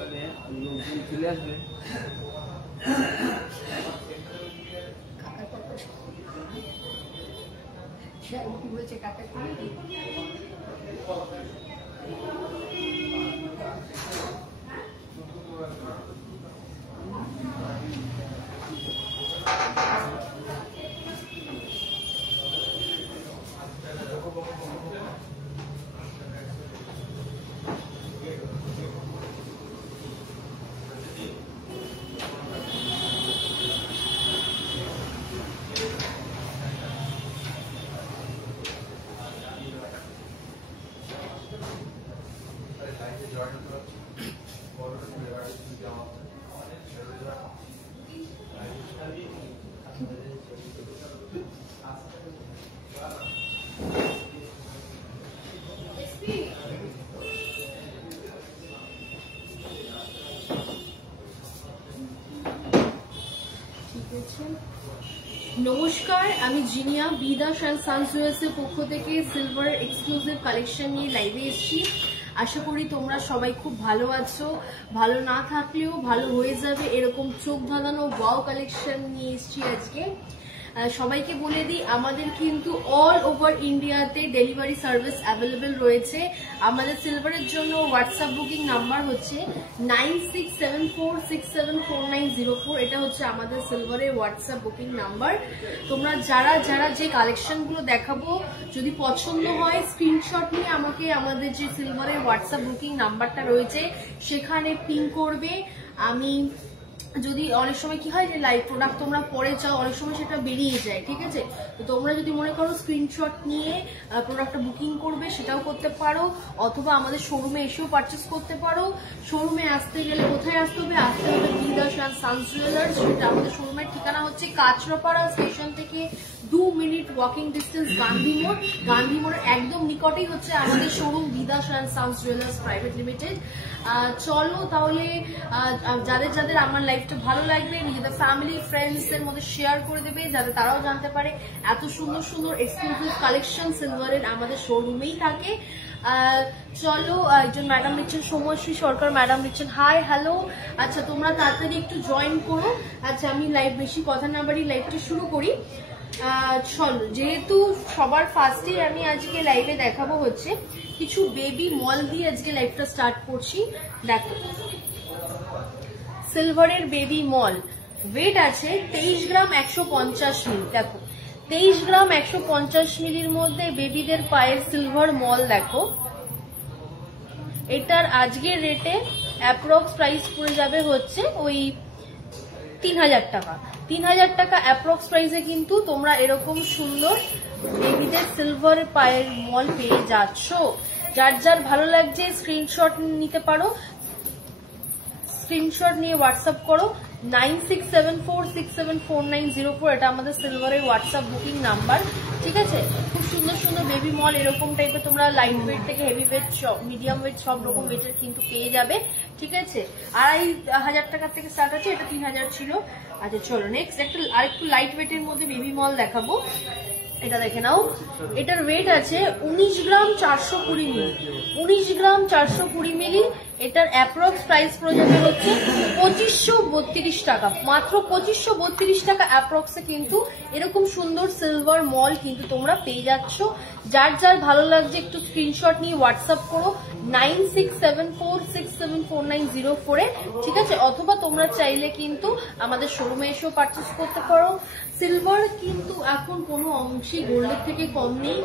লোকজন চলে আসবে। কি বলছে কাকা? নমস্কার, আমি জিনিয়া বিদাস অ্যান্ড সানস জুয়েলার্স এর পক্ষ থেকে সিলভার এক্সক্লুসিভ কালেকশন নিয়ে লাইভে এসেছি। আশা করি তোমরা সবাই খুব ভালো আছো। ভালো না থাকলেও ভালো হয়ে যাবে এরকম চোখ ধাঁধানো ওয়াও কালেকশন নিয়ে এসেছি আজকে। সবাইকে বলে দিই, আমাদের কিন্তু অল ওভার ইন্ডিয়াতে ডেলিভারি সার্ভিস অ্যাভেলেবেল রয়েছে। আমাদের সিলভারের জন্য হোয়াটসঅ্যাপ বুকিং নাম্বার হচ্ছে 9674674904। এটা হচ্ছে আমাদের সিলভারের হোয়াটসঅ্যাপ বুকিং নাম্বার। তোমরা যারা যারা যে কালেকশনগুলো দেখাবো যদি পছন্দ হয় স্ক্রিনশট নিয়ে আমাকে আমাদের যে সিলভারের হোয়াটসঅ্যাপ বুকিং নাম্বারটা রয়েছে সেখানে পিং করবে। আমি যদি অনেক সময় কি হয় যে লাইভ প্রোডাক্ট তোমরা পরে চাও, অনেক সময় সেটা বেরিয়ে যায়, ঠিক আছে? তো তোমরা যদি মনে করো স্ক্রিনশট নিয়ে প্রোডাক্টটা বুকিং করবে সেটাও করতে পারো, অথবা আমাদের শোরুমে এসেও পারচেস করতে পারো। শোরুমে আসতে গেলে কোথায় আসতে হবে? আসতে হবে বিদাস অ্যান্ড সানস জুয়েলার্স। সেটা আমাদের শোরুমের ঠিকানা হচ্ছে কাঁচরাপাড়া স্টেশন থেকে 2 মিনিট ওয়াকিং ডিস্টেন্স গান্ধী মোড়। গান্ধী মোড়ের একদম নিকটেই হচ্ছে আমাদের showroom Bidas and sons jewellers private limited. চলো তাহলে যাদের যাদের আমার লাইফটা ভালো লাগবে নিজেদের ফ্যামিলি ফ্রেন্ডস এর মধ্যে শেয়ার করে দেবে, যাতে তারাও জানতে পারে এত সুন্দর সুন্দর এক্সক্লুসিভ কালেকশন সিলভারের আমাদের শোরুমেই থাকে। চলো, একজন ম্যাডাম লিখছেন, সৌম্যশ্রী সরকার ম্যাডাম লিখছেন হাই হ্যালো। আচ্ছা, তোমরা তাড়াতাড়ি একটু জয়েন করো। আচ্ছা, আমি লাইভ বেশি কথা না বাড়ি লাইভটা শুরু করি। চলো, যেহেতু সবার ফার্স্টে আমি আজকে লাইভে দেখাবো হচ্ছে কিছু বেবি মল দিয়ে আজকে লাইভটা স্টার্ট করছি। দেখো, সিলভারের বেবি মল ওয়েট আছে 23 গ্রাম 150 মিলি। দেখো 23 গ্রাম 150 মিলির মধ্যে বেবিদের পায়ের সিলভার মল দেখো। এটার আজকের রেটে অ্যাপ্রক্স প্রাইস পড়ে যাবে হচ্ছে ওই 3000 টাকা। 3000 টাকা অ্যাপ্রক্স প্রাইসে কিন্তু তোমরা এরকম সুন্দর বেবিদের সিলভার পায়ের মল পেয়ে যাচ্ছ। যার যার ভালো লাগছে স্ক্রিনশট নিতে পারো, স্ক্রিনশট নিয়ে হোয়াটসঅ্যাপ করো 9674674904। এটা আমাদের সিলভারের হোয়াটসঅ্যাপ বুকিং নাম্বার, ঠিক আছে? খুব সুন্দর সুন্দর বেবি মল এরকম টাইপের তোমরা লাইট ওয়েট থেকে হেভি ওয়েট মিডিয়াম ওয়েট সব রকম ওয়েটের কিন্তু পেয়ে যাবে, ঠিক আছে? 2500 টাকার থেকে স্টার্ট আছে, এটা 3000 ছিল। আচ্ছা চলো নেক্সট আরেকটু লাইট ওয়েটের মধ্যে বেবি মল দেখাবো। এটা দেখে নাও, এটার ওয়েট আছে 19 গ্রাম 420 মিলি। 19 গ্রাম 420 মিলি। এটার অ্যাপ্রক্স প্রাইস পড়ে যাবে হচ্ছে 2532 টাকা। মাত্র 2532 টাকা অ্যাপ্রক্সে কিন্তু এরকম সুন্দর সিলভার মল কিন্তু তোমরা পেয়ে যাচ্ছ। যার যার ভালো লাগছে একটু স্ক্রিনশট নিয়ে হোয়াটসঅ্যাপ করো 9674674904-এ, ঠিক আছে? অথবা তোমরা চাইলে কিন্তু আমাদের শোরুমে এসেও পারচেস করতে পারো। সিলভার কিন্তু এখন কোনো অংশেই গোল্ডের থেকে কম নেই।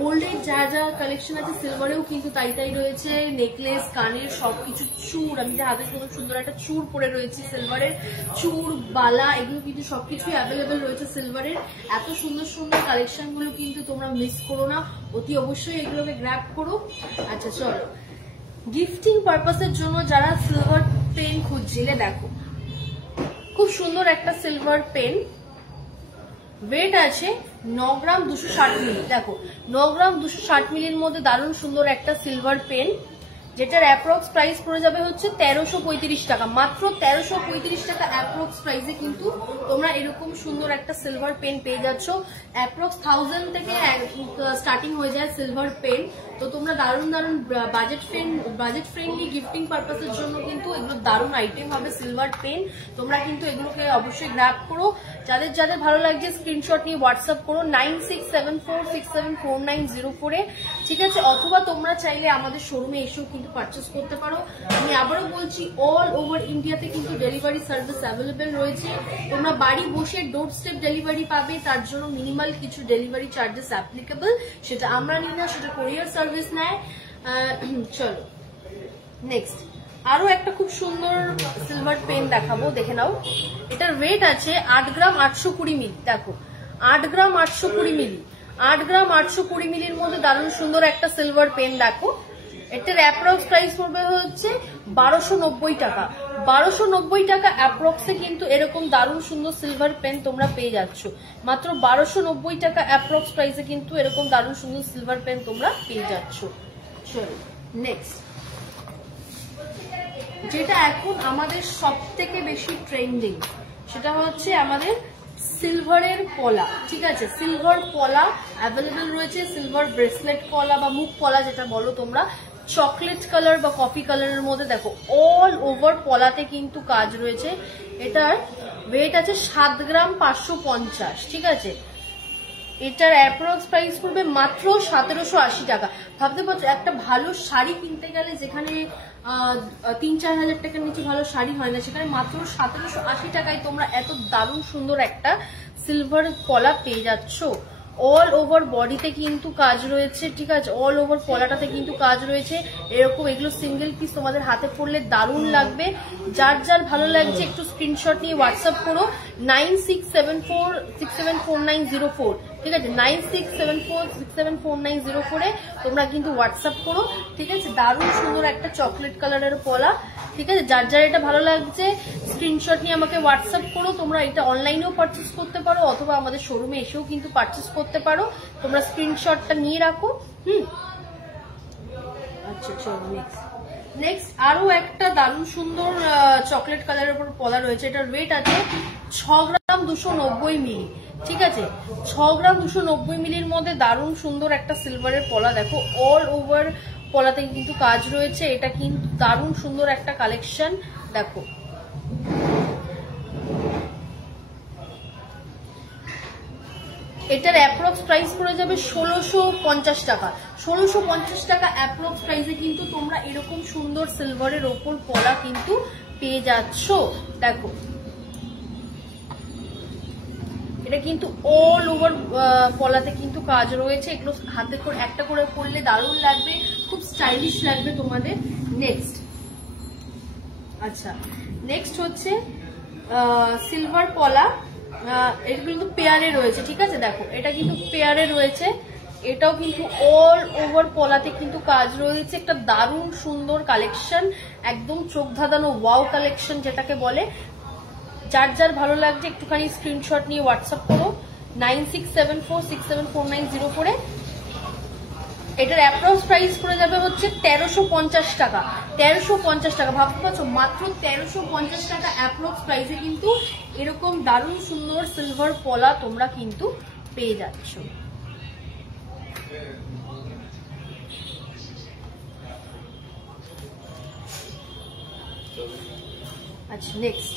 গোল্ডের যা যা কালেকশন আছে সিলভারেও কিন্তু তাই তাই রয়েছে। নেকলেস, কানের সবকিছু, চূড়, আমি যে হাতে সুন্দর সুন্দর একটা চূড় পরে রয়েছি সিলভারের, চূড়, বালা, এগুলো কিন্তু সবকিছুই অ্যাভেলেবেল রয়েছে সিলভারের। এত সুন্দর সুন্দর কালেকশন গুলো কিন্তু তোমরা মিস করো না, অতি অবশ্যই এগুলোকে গ্র্যাব করো। আচ্ছা চলো, গিফটিং পারপাসের জন্য যারা সিলভার পেন খুঁজছিলে, দেখো খুব সুন্দর একটা সিলভার পেন। ওয়েট আছে 9 গ্রাম 260 মিলি। দেখো 9 গ্রাম 260 মিলির মধ্যে দারুণ সুন্দর একটা সিলভার পেন, যেটার অ্যাপ্রক্স প্রাইস পড়ে যাবে হচ্ছে 1335 টাকা। মাত্র 1335 টাকা অ্যাপ্রক্স প্রাইসে কিন্তু তোমরা এরকম সুন্দর একটা সিলভার পেন পেয়ে যাচ্ছ। অ্যাপ্রক্স 1000 থেকে স্টার্টিং হয়ে যায় সিলভার পেন। তো তোমরা দারুণ দারুণ বাজেট ফ্রেন্ডলি গিফটিং পারপাসের জন্য কিন্তু এগুলো দারুণ আইটেম হবে। সিলভার পেন, তোমরা কিন্তু এগুলোকে অবশ্যই গ্র্যাব করো। যাদের যাদের ভালো লাগছে স্ক্রিনশট নিয়ে হোয়াটসঅ্যাপ করো 9674674904 এ, ঠিক আছে? অথবা তোমরা চাইলে আমাদের শোরুমে এসেও কিন্তু পারচেস করতে পারো। আমি আবারও বলছি, অল ওভার ইন্ডিয়াতে কিন্তু ডেলিভারি সার্ভিস অ্যাভেলেবেল রয়েছে। তোমরা বাড়ি বসে ডোর স্টেপ ডেলিভারি পাবে, তার জন্য মিনিমাল কিছু ডেলিভারি চার্জেস অ্যাপ্লিকেবল, সেটা আমরা নিই না, সেটা কোরিয়ার সার্ভিস নেয়। চলো নেক্সট আরো একটা খুব সুন্দর সিলভার পেন দেখাবো, দেখে নাও। এটার ওয়েট আছে 8 গ্রাম 820 মিলি। দেখো 8 গ্রাম 820 মিলি, 8 গ্রাম 820 মিলির মধ্যে দারুণ সুন্দর একটা সিলভার পেন। দেখো এটার অ্যাপ্রক্স প্রাইস পড়বে হচ্ছে 1290 টাকা। 1290 টাকা অ্যাপ্রক্সে কিন্তু এরকম দারুণ সুন্দর সিলভার পেন তোমরা পেয়ে যাচ্ছ। মাত্র 1290 টাকা অ্যাপ্রক্স প্রাইসে কিন্তু এরকম দারুণ সুন্দর সিলভার পেন তোমরা পেয়ে যাচ্ছ। চলো নেক্সট, যেটা এখন আমাদের সব থেকে বেশি ট্রেন্ডিং, সেটা হচ্ছে আমাদের সিলভারের পলা, ঠিক আছে? সিলভার পলা অ্যাভেলেবেল রয়েছে, সিলভার ব্রেসলেট পলা বা মুখ পলা যেটা বলো তোমরা, চকলেট কালার বা কফি কালারের মধ্যে। দেখো অল ওভার পলাতে কিন্তু কাজ রয়েছে। এটার ওয়েট আছে 7 গ্রাম 550, ঠিক আছে? এটার অ্যাপ্রক্স প্রাইস পড়বে মাত্র 1780 টাকা। ভাবতে পারছো একটা ভালো শাড়ি কিনতে গেলে যেখানে 3-4 হাজার টাকার নিচে ভালো শাড়ি হয় না, সেখানে মাত্র 1780 টাকায় তোমরা এত দারুণ সুন্দর একটা সিলভার পলা পেয়ে যাচ্ছ। অল ওভার বডিতে কিন্তু কাজ রয়েছে, ঠিক আছে? অল ওভার পলাটাতে কিন্তু কাজ রয়েছে এরকম। এগুলো সিঙ্গেল পিস তোমাদের হাতে পড়লে দারুণ লাগবে। যার যার ভালো লাগছে একটু স্ক্রিনশট নিয়ে হোয়াটসঅ্যাপ করো 9674674904, ঠিক আছে? 9674674904 তোমরা কিন্তু হোয়াটসঅ্যাপ করো, ঠিক আছে? দারুণ সুন্দর একটা চকলেট কালারের পলা, ঠিক আছে? যার যার এটা ভালো লাগছে স্ক্রিনশট নিয়ে আমাকে হোয়াটসঅ্যাপ করো। তোমরা এটা অনলাইনেও পারচেস করতে পারো অথবা আমাদের শোরুমে এসেও কিন্তু পারচেস করতে পারো। তোমরা স্ক্রিনশটটা নিয়ে রাখো। আচ্ছা চলো নেক্সট আরো একটা দারুণ সুন্দর চকলেট কালারের উপর পলা রয়েছে। এটার ওয়েট আছে 6 গ্রাম 290 মিলি, ঠিক আছে? 6 গ্রাম 290 মিলির মধ্যে দারুণ সুন্দর একটা সিলভারের পলা। দেখো অল ওভার পলাতে কিন্তু কাজ রয়েছে। এটা কিন্তু দারুণ সুন্দর একটা কালেকশন। দেখো এটার অ্যাপ্রক্স প্রাইস পড়ে যাবে 1650 টাকা। 1650 টাকা অ্যাপ্রক্স প্রাইসে কিন্তু তোমরা এরকম সুন্দর সিলভারের ওপর পলা কিন্তু পেয়ে যাচ্ছ। দেখো এটা কিন্তু অল ওভার পলাতে কিন্তু কাজ রয়েছে। এগুলো হাতে করে একটা করে পরলে দারুণ লাগবে, খুব স্টাইলিশ লাগবে তোমাদের। নেক্সট আচ্ছা নেক্সট হচ্ছে সিলভার পলা। এটা কিন্তু পেয়ারে রয়েছে, ঠিক আছে? দেখো এটা কিন্তু পেয়ারে রয়েছে। এটাও কিন্তু অল ওভার পলাতে কিন্তু কাজ রয়েছে। একটা দারুণ সুন্দর কালেকশন, একদম চোখ ধাঁধানো ওয়াও কালেকশন যেটাকে বলে। যার যার ভালো লাগছে একটুখানি স্ক্রিনশট নিয়ে হোয়াটসঅ্যাপ করো 9674674904 এ। এটার অ্যাপ্রক্স প্রাইস পড়ে যাবে হচ্ছে 1350 টাকা। 1350 টাকা, ভাবতে পারছো? মাত্র 1350 টাকা অ্যাপ্রক্স প্রাইসে কিন্তু এরকম দারুণ সুন্দর সিলভার পলা তোমরা কিন্তু পেয়ে যাচ্ছ। আচ্ছা নেক্সট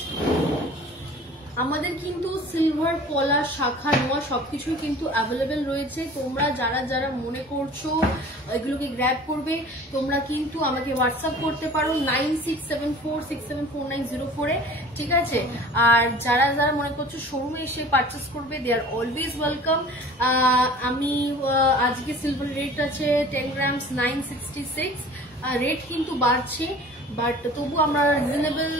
আমাদের কিন্তু সিলভার পলা শাখা নোয়া সবকিছুই কিন্তু অ্যাভেলেবেল রয়েছে। তোমরা যারা যারা মনে করছো এগুলোকে গ্র্যাব করবে তোমরা কিন্তু আমাকে হোয়াটসঅ্যাপ করতে পারো 9674674904 এ, ঠিক আছে? আর যারা যারা মনে করছো শোরুমে এসে পারচেস করবে দে আর অলওয়েজ ওয়েলকাম। আমি আজকে সিলভার রেট আছে 10 গ্রামস 966। রেট কিন্তু বাড়ছে, বাট তবু আমরা রিজনেবল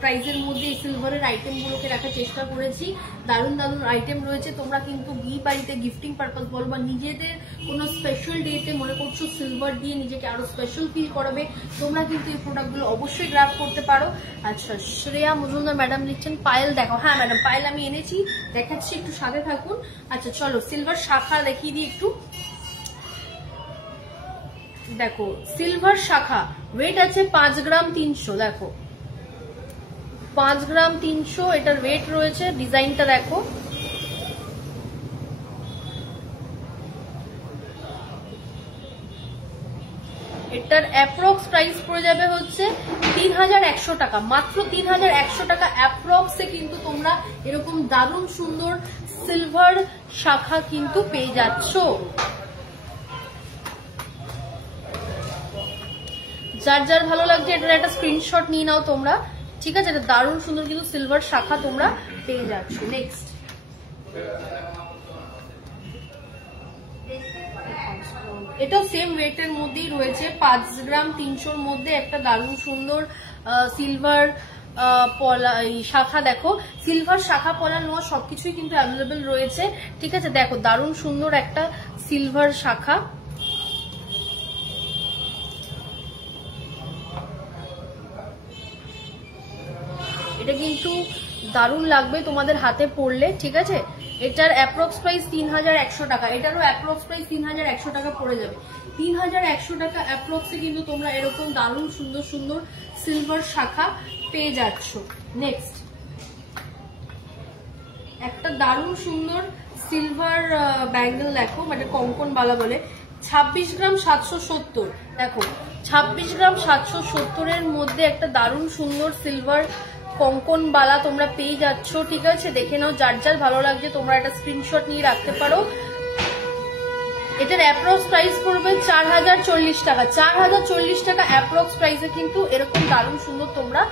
প্রাইসের মধ্যে সিলভারের আইটেমগুলোকে রাখার চেষ্টা করেছি। দারুণ দারুণ আইটেম রয়েছে। তোমরা কিন্তু বিয়ে বাড়িতে গিফটিং পারপাস বলো বা নিজেদের কোনো স্পেশাল ডেতে মনে করছো সিলভার দিয়ে নিজেকে আরো স্পেশাল ফিল করাবে, তোমরা কিন্তু এই প্রোডাক্টগুলো অবশ্যই গ্র্যাব করতে পারো। আচ্ছা শ্রেয়া মজুমদার ম্যাডাম লিখছেন পায়েল দেখো। হ্যাঁ ম্যাডাম পায়েল আমি এনেছি, দেখাচ্ছি, একটু সাথে থাকুন। আচ্ছা চলো সিলভার শাখা দেখিয়ে দিই একটু। দেখো সিলভার শাখা ওয়েট আছে 5 গ্রাম 300। দেখো 5 গ্রাম 300 এটার ওয়েট রয়েছে। ডিজাইনটা দেখো, এটার অ্যাপ্রক্স প্রাইস পড়ে যাবে হচ্ছে 3100 টাকা, মাত্র 3100 টাকা অ্যাপ্রক্সে কিন্তু তোমরা এরকম দারুণ সুন্দর সিলভার শাখা কিন্তু পেয়ে যাচ্ছ। যার যার ভালো লাগছে এটার একটা স্ক্রিনশট নিয়ে নাও তোমরা, ঠিক আছে? এটা দারুণ সুন্দর কিন্তু সিলভার শাখা তোমরা পেয়ে যাচ্ছ। নেক্সট এটাও সেম ওয়েটের মধ্যেই রয়েছে, 5 গ্রাম 300-র মধ্যে একটা দারুণ সুন্দর সিলভার পলা শাখা। দেখো সিলভার শাখা পলা নোয়া সবকিছুই কিন্তু অ্যাভেলেবেল রয়েছে, ঠিক আছে? দেখো দারুণ সুন্দর একটা সিলভার শাখা। এটা কিন্তু দারুণ লাগবে তোমাদের হাতে পড়লে, ঠিক আছে? এটার অ্যাপ্রক্স প্রাইস 3100 টাকা, এটারও অ্যাপ্রক্স প্রাইস 3100 টাকা পড়ে যাবে। 3100 টাকা অ্যাপ্রক্সে কিন্তু তোমরা এরকম দারুণ সুন্দর সুন্দর সিলভার শাখা পেয়ে যাচ্ছ। নেক্সট একটা দারুণ সুন্দর সিলভার ব্যাঙ্গেল দেখো, মানে কঙ্কন বালা বলে, 26 গ্রাম 770। দেখো 26 গ্রাম 770-এর মধ্যে একটা দারুণ সুন্দর সিলভার কঙ্কন বালা তোমরা পেয়ে যাচ্ছ, ঠিক আছে? দেখে নাও, যার যার ভালো লাগছে তোমরা একটা স্ক্রিনশট নিয়ে রাখতে পারো। এটার অ্যাপ্রক্স প্রাইস পড়বে 4040 টাকা, 4040 টাকা অ্যাপ্রক্স প্রাইসে কিন্তু এরকম দারুণ সুন্দর তোমরা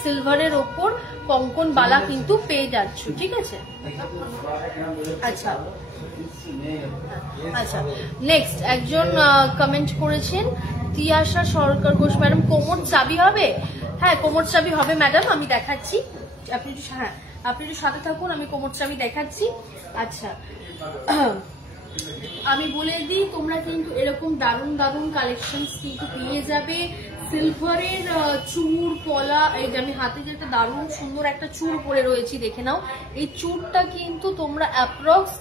সিলভারের ওপর কঙ্কন বালা কিন্তু পেয়ে যাচ্ছ, ঠিক আছে? আচ্ছা আচ্ছা, নেক্সট একজন কমেন্ট করেছেন তিয়াশা সরকার ঘোষ ম্যাডাম, কোমর চাবি হবে? হ্যাঁ কোমর চাবি হবে ম্যাডাম, আমি দেখাচ্ছি, আপনি একটু হ্যাঁ আপনি একটু সাথে থাকুন, আমি কোমর চাবি দেখাচ্ছি। আচ্ছা আমি বলে দিই, তোমরা কিন্তু এরকম দারুণ দারুণ কালেকশন কিন্তু পেয়ে যাবে। সিলভারের চূড় পলা, এই যে আমি হাতে যেটা দারুণ সুন্দর একটা চূড় পরে রয়েছি দেখে নাও, এই চূড়টা কিন্তু তোমরা অ্যাপ্রক্স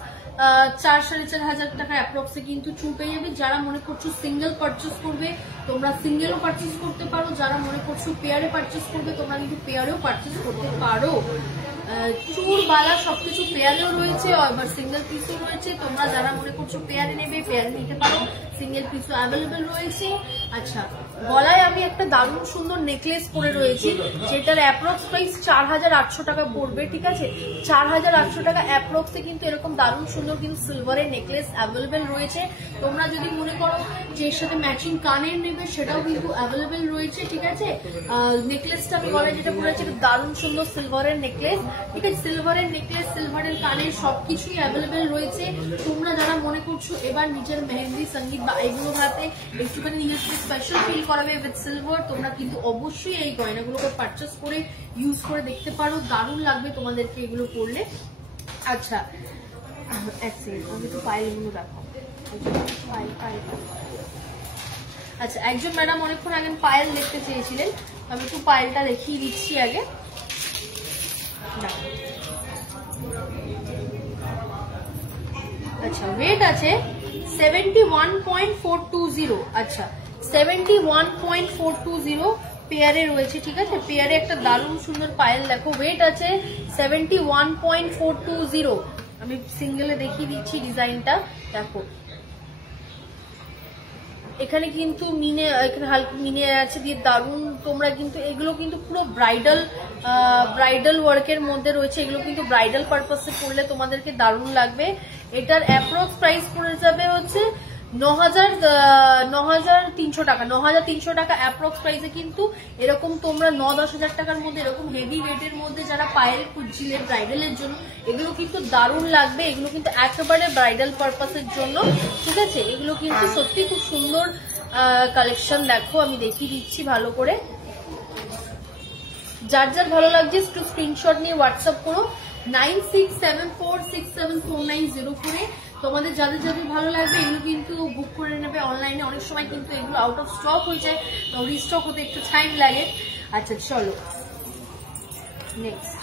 4-4.5 টাকা অ্যাপ্রক্সে কিন্তু চুল পেয়ে যাবে। যারা মনে করছো সিঙ্গেল পারচেস করবে তোমরা সিঙ্গেলও পারচেস করতে পারো, যারা মনে করছো পেয়ারে পারচেস করবে তোমরা কিন্তু পেয়ারেও পারচেস করতে পারো। চুর বালা সবকিছু পেয়ারেও রয়েছে, আবার সিঙ্গেল পিসও রয়েছে। তোমরা যারা মনে করছো পেয়ারে নেবে পেয়ারে নিতে পারো, সিঙ্গেল পিসও অ্যাভেলেবেল রয়েছে। আচ্ছা গলায় আমি একটা দারুণ সুন্দর নেকলেস পরে রয়েছি, যেটার অ্যাপ্রক্স প্রাইস 4800 টাকা পড়বে, ঠিক আছে? 4800 টাকা অ্যাপ্রক্সে কিন্তু এরকম দারুণ সুন্দর কিন্তু সিলভারের নেকলেস অ্যাভেলেবেল রয়েছে। তোমরা যদি মনে করো যে এর সাথে ম্যাচিং কানের নেবে সেটাও কিন্তু অ্যাভেলেবেল রয়েছে, ঠিক আছে? নেকলেসটা আমি গলায় যেটা পরেছি দারুণ সুন্দর সিলভারের নেকলেস, ঠিক আছে? সিলভারের নেকলেস, সিলভারের কানের সবকিছুই অ্যাভেলেবেল রয়েছে। তোমরা যারা মনে করছো এবার নিজের মেহেন্দি সঙ্গীত বা এগুলো হাতে একটুখানি নিজেকে স্পেশাল ফিল করাবে উইথ সিলভার, তোমরা কিন্তু অবশ্যই এই গয়নাগুলোকে পারচেস করে ইউজ করে দেখতে পারো, দারুণ লাগবে তোমাদেরকে এগুলো পরলে। আচ্ছা এক সেকেন্ড, আমি তো পায়েলগুলো রাখো। আচ্ছা একজন ম্যাডাম অনেকক্ষণ আগে পায়েল দেখতে চেয়েছিলেন, আমি একটু পায়েলটা দেখিয়ে দিচ্ছি আগে। আচ্ছা ওয়েট আছে 71.420। আচ্ছা 71.420 পেয়ারে রয়েছে, ঠিক আছে? পেয়ারে একটা দারুণ সুন্দর পায়েল দেখো, ওয়েট আছে 71.420। আমি সিঙ্গেলে দেখিয়ে দিচ্ছি ডিজাইনটা, দেখো এখানে কিন্তু মিনে, এখানে হালকা মিনে আছে দিয়ে দারুণ। তোমরা কিন্তু এগুলো কিন্তু পুরো ব্রাইডাল ওয়ার্কের মধ্যে রয়েছে, এগুলো কিন্তু ব্রাইডাল পারপাসে করলে তোমাদেরকে দারুণ লাগবে। এটার অ্যাপ্রক্স প্রাইস পড়ে যাবে হচ্ছে 9300 টাকা, 9300 টাকা অ্যাপ্রক্স প্রাইসে কিন্তু এরকম তোমরা 9-10 হাজার টাকার মধ্যে এরকম হেভি ওয়েটের মধ্যে যারা পায়েল খুঁজছিলে ব্রাইডালের জন্য, এগুলো কিন্তু দারুণ লাগবে। এগুলো কিন্তু একেবারে ব্রাইডাল পারপাসের জন্য, ঠিক আছে? এগুলো কিন্তু সত্যি খুব সুন্দর কালেকশন। দেখো আমি দেখিয়ে দিচ্ছি ভালো করে, যার যার ভালো লাগছে একটু স্ক্রিনশট নিয়ে হোয়াটসঅ্যাপ করো 9674674904-এ। তোমাদের যাদের যাদের ভালো লাগবে এগুলো কিন্তু বুক করে নেবে অনলাইনে। অনেক সময় কিন্তু এগুলো আউট অফ স্টক হয়ে যায়, তো রিস্টক হতে একটু টাইম লাগে। আচ্ছা চলো নেক্সট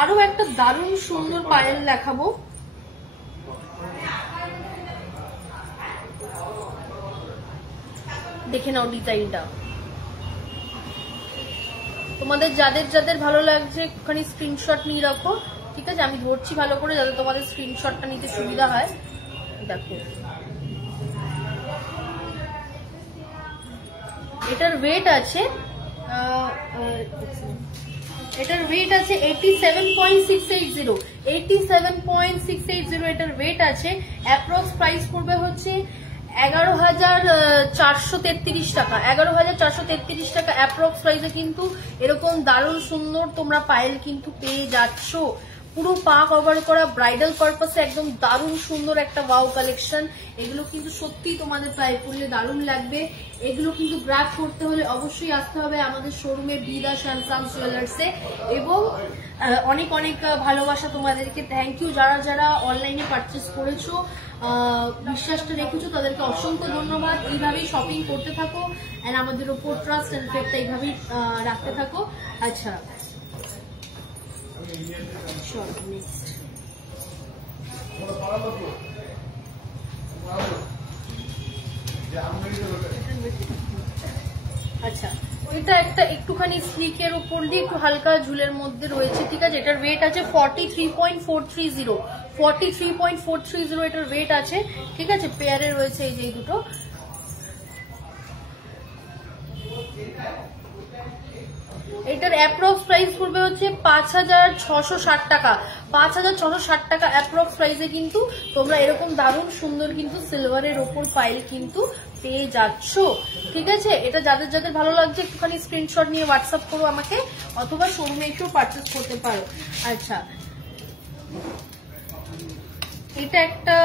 আরো একটা দারুণ সুন্দর পায়েল দেখাবো। দেখে নাও ডিজাইনটা, তোমাদের যাদের যাদের ভালো লাগছে একটুখানি স্ক্রিনশট নিয়ে রাখো, ঠিক আছে? আমি ধরছি ভালো করে যাতে তোমাদের স্ক্রিনশটটা নিতে সুবিধা হয়। দেখো এটার ওয়েট আছে এটার ওয়েট আছে 87.680 87.680 এটার ওয়েট আছে। অ্যাপ্রক্স প্রাইস পড়বে হচ্ছে 11,433 টাকা 11,433 টাকা অ্যাপ্রক্স প্রাইসে কিন্তু এরকম দারুণ সুন্দর তোমরা পায়েল কিন্তু পেয়ে যাচ্ছ। পুরো পা কভার করা ব্রাইডাল পারপাসে একদম দারুণ সুন্দর একটা ওয়াও কালেকশন। এগুলো কিন্তু সত্যি তোমাদের পায়ে পরলে দারুণ লাগবে। এগুলো কিন্তু গ্র্যাব করতে হলে অবশ্যই আসতে হবে আমাদের শোরুমে বিদা শানসান জুয়েলার্সে। এবং অনেক অনেক ভালোবাসা তোমাদেরকে, থ্যাংক ইউ যারা যারা অনলাইনে পারচেস করেছো, বিশ্বাসটা রেখেছো, তাদেরকে অসংখ্য ধন্যবাদ। এইভাবেই শপিং করতে থাকো এন্ড আমাদের উপর ট্রাস্ট এন্ড ফেথটা এইভাবেই রাখতে থাকো। আচ্ছা নেক্সট আচ্ছা এটা একটা একটুখানি স্লিকের উপর দিয়ে একটু হালকা ঝুলের মধ্যে রয়েছে, ঠিক আছে। এটার ওয়েট আছে 43.430 43.430 এটার ওয়েট আছে, ঠিক আছে। পেয়ারে রয়েছে এই যে দুটো। এটার অ্যাপ্রক্স প্রাইস পড়বে হচ্ছে 5,660 টাকা 5,660 টাকা অ্যাপ্রক্স প্রাইসে কিন্তু তোমরা এরকম দারুণ সুন্দর কিন্তু সিলভারের ওপর পাইল কিন্তু পেয়ে যাচ্ছ, ঠিক আছে। এটা যাদের যাদের ভালো লাগছে একটুখানি স্ক্রিনশট নিয়ে হোয়াটসঅ্যাপ করো আমাকে, অথবা শোরুমে এসেও পারচেস করতে পারো। আচ্ছা এটা একটা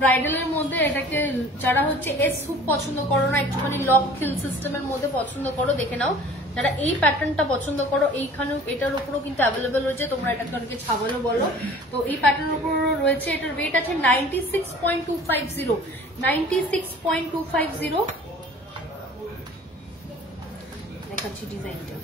ব্রাইডালের মধ্যে, এটাকে যারা হচ্ছে এস হুক পছন্দ করো না, একটুখানি লক খিল সিস্টেমের মধ্যে পছন্দ করো, দেখে নাও। যারা এই প্যাটার্নটা পছন্দ করো, এইখানে এটার উপরও কিন্তু অ্যাভেলেবেল রয়েছে, তোমরা এটাকে অনেকে ছাগলও বলো। তো এই প্যাটার্নের উপর রয়েছে। এটার ওয়েট আছে 96.250 96.250। দেখাচ্ছি ডিজাইনটা।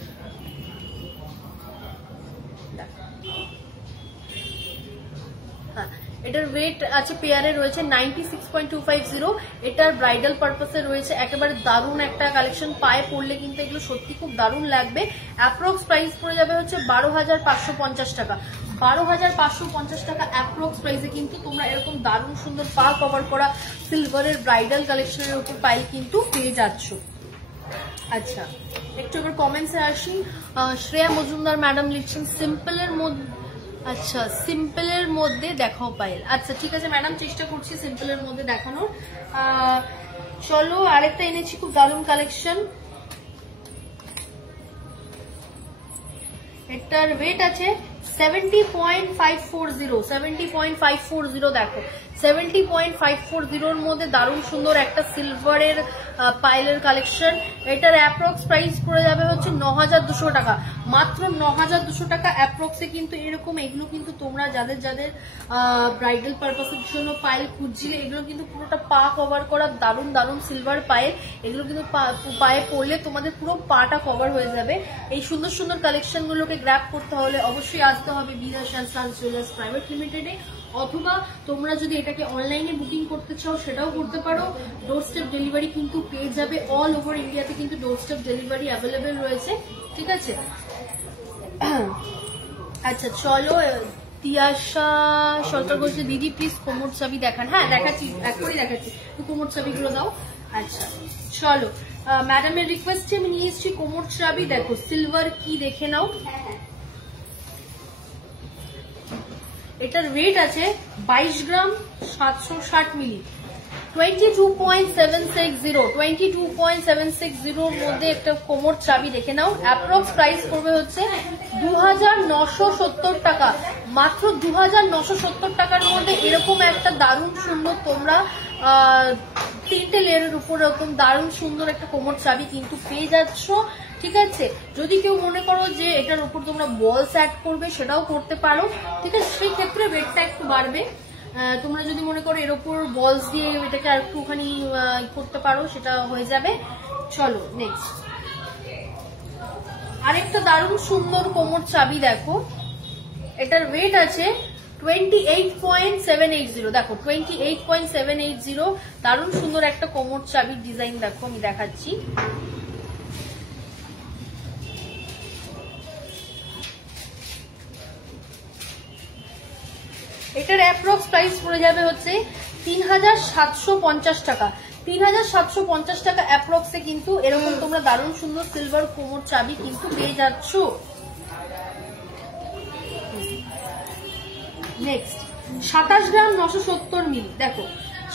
হ্যাঁ এটার ওয়েট আছে পেয়ারে রয়েছে 96.250। এটার ব্রাইডাল পারপাসে রয়েছে। একেবারে দারুণ একটা কালেকশন, পায়ে পরলে কিন্তু এগুলো সত্যি খুব দারুণ লাগবে। অ্যাপ্রক্স প্রাইস পড়ে যাবে হচ্ছে 12,550 টাকা 12,550 টাকা অ্যাপ্রক্স প্রাইসে কিন্তু তোমরা এরকম দারুণ সুন্দর পা কভার করা সিলভারের ব্রাইডাল কালেকশনের উপর পাইল কিন্তু পেয়ে যাচ্ছ। আচ্ছা একটু এবার কমেন্টসে আসি। শ্রেয়া মজুমদার ম্যাডাম লিখছেন সিম্পলের মধ্যে, আচ্ছা সিম্পলের মধ্যে দেখাও পাইল। আচ্ছা ঠিক আছে ম্যাডাম, চেষ্টা করছি সিম্পলের মধ্যে দেখানোর। চলো আরেকটা এনেছি খুব দারুণ কালেকশন। এটার ওয়েট আছে 70.540 70.540। দেখো 70.540 এর মধ্যে দারুণ সুন্দর একটা সিলভারের পাইলের কালেকশন। এটার অ্যাপ্রক্স প্রাইস পড়ে যাবে হচ্ছে 9,200 টাকা মাত্র 9,200 টাকা অ্যাপ্রক্সে কিন্তু এরকম। এগুলো কিন্তু তোমরা যাদের যাদের ব্রাইডাল পারপাসের জন্য পাইল খুঁজছিলে, এগুলো কিন্তু পুরোটা পা কভার করা দারুণ দারুণ সিলভার পাইল। এগুলো কিন্তু পায়ে পরলে তোমাদের পুরো পাটা কভার হয়ে যাবে। এই সুন্দর সুন্দর কালেকশন গুলোকে গ্র্যাব করতে হলে অবশ্যই আসতে হবে বিদা শানসান জুয়েলার্স প্রাইভেট লিমিটেডে, অথবা তোমরা যদি এটাকে অনলাইনে বুকিং করতে চাও সেটাও করতে পারো। ডোর স্টেপ ডেলিভারি কিন্তু পেয়ে যাবে, অল ওভার ইন্ডিয়াতে কিন্তু ডোর স্টেপ ডেলিভারি অ্যাভেলেবেল রয়েছে, ঠিক আছে। আচ্ছা চলো তিয়াশা সরকার বলছে দিদি প্লিজ কোমর চাবি দেখান। হ্যাঁ দেখাচ্ছি, এখনই দেখাচ্ছি, কোমর চাবিগুলো দাও। আচ্ছা চলো ম্যাডামের রিকোয়েস্টে আমি নিয়ে এসেছি কোমর চাবি। দেখো সিলভার কি দেখে নাও। এটার ওয়েট আছে 22 গ্রাম 760 মিলি 22.760 মধ্যে একটা কোমর চাবি দেখে নাও। অ্যাপ্রক্স প্রাইস পড়বে হচ্ছে 2,970 টাকা মাত্র 2,970 টাকার মধ্যে এরকম একটা দারুণ সুন্দর তোমরা 3টে লেয়ারের উপর এরকম দারুণ সুন্দর একটা কোমর চাবি কিন্তু পেয়ে যাচ্ছ, ঠিক আছে। যদি কেউ মনে করো যে এটার উপর তোমরা বলস অ্যাড করবে সেটাও করতে পারো, ঠিক আছে। সেই ক্ষেত্রে ওয়েটটা একটু বাড়বে। তোমরা যদি মনে করো এর উপর বলস দিয়ে এটাকে আর একটুখানি করতে পারো, সেটা হয়ে যাবে। চলো নেক্সট আরেকটা দারুণ সুন্দর কোমর চাবি দেখো। এটার ওয়েট আছে 28.780। দেখো 28.780 দারুণ সুন্দর একটা কোমর চাবির ডিজাইন দেখো, আমি দেখাচ্ছি। এটার অ্যাপ্রক্স প্রাইস পড়ে যাবে হচ্ছে 3,750 টাকা 3750 টাকা অ্যাপ্রক্সে কিন্তু এরকম তোমরা দারুণ সুন্দর সিলভার কোমর চাবি কিন্তু পেয়ে যাচ্ছ। নেক্সট 27 গ্রাম 970 মিলি, দেখো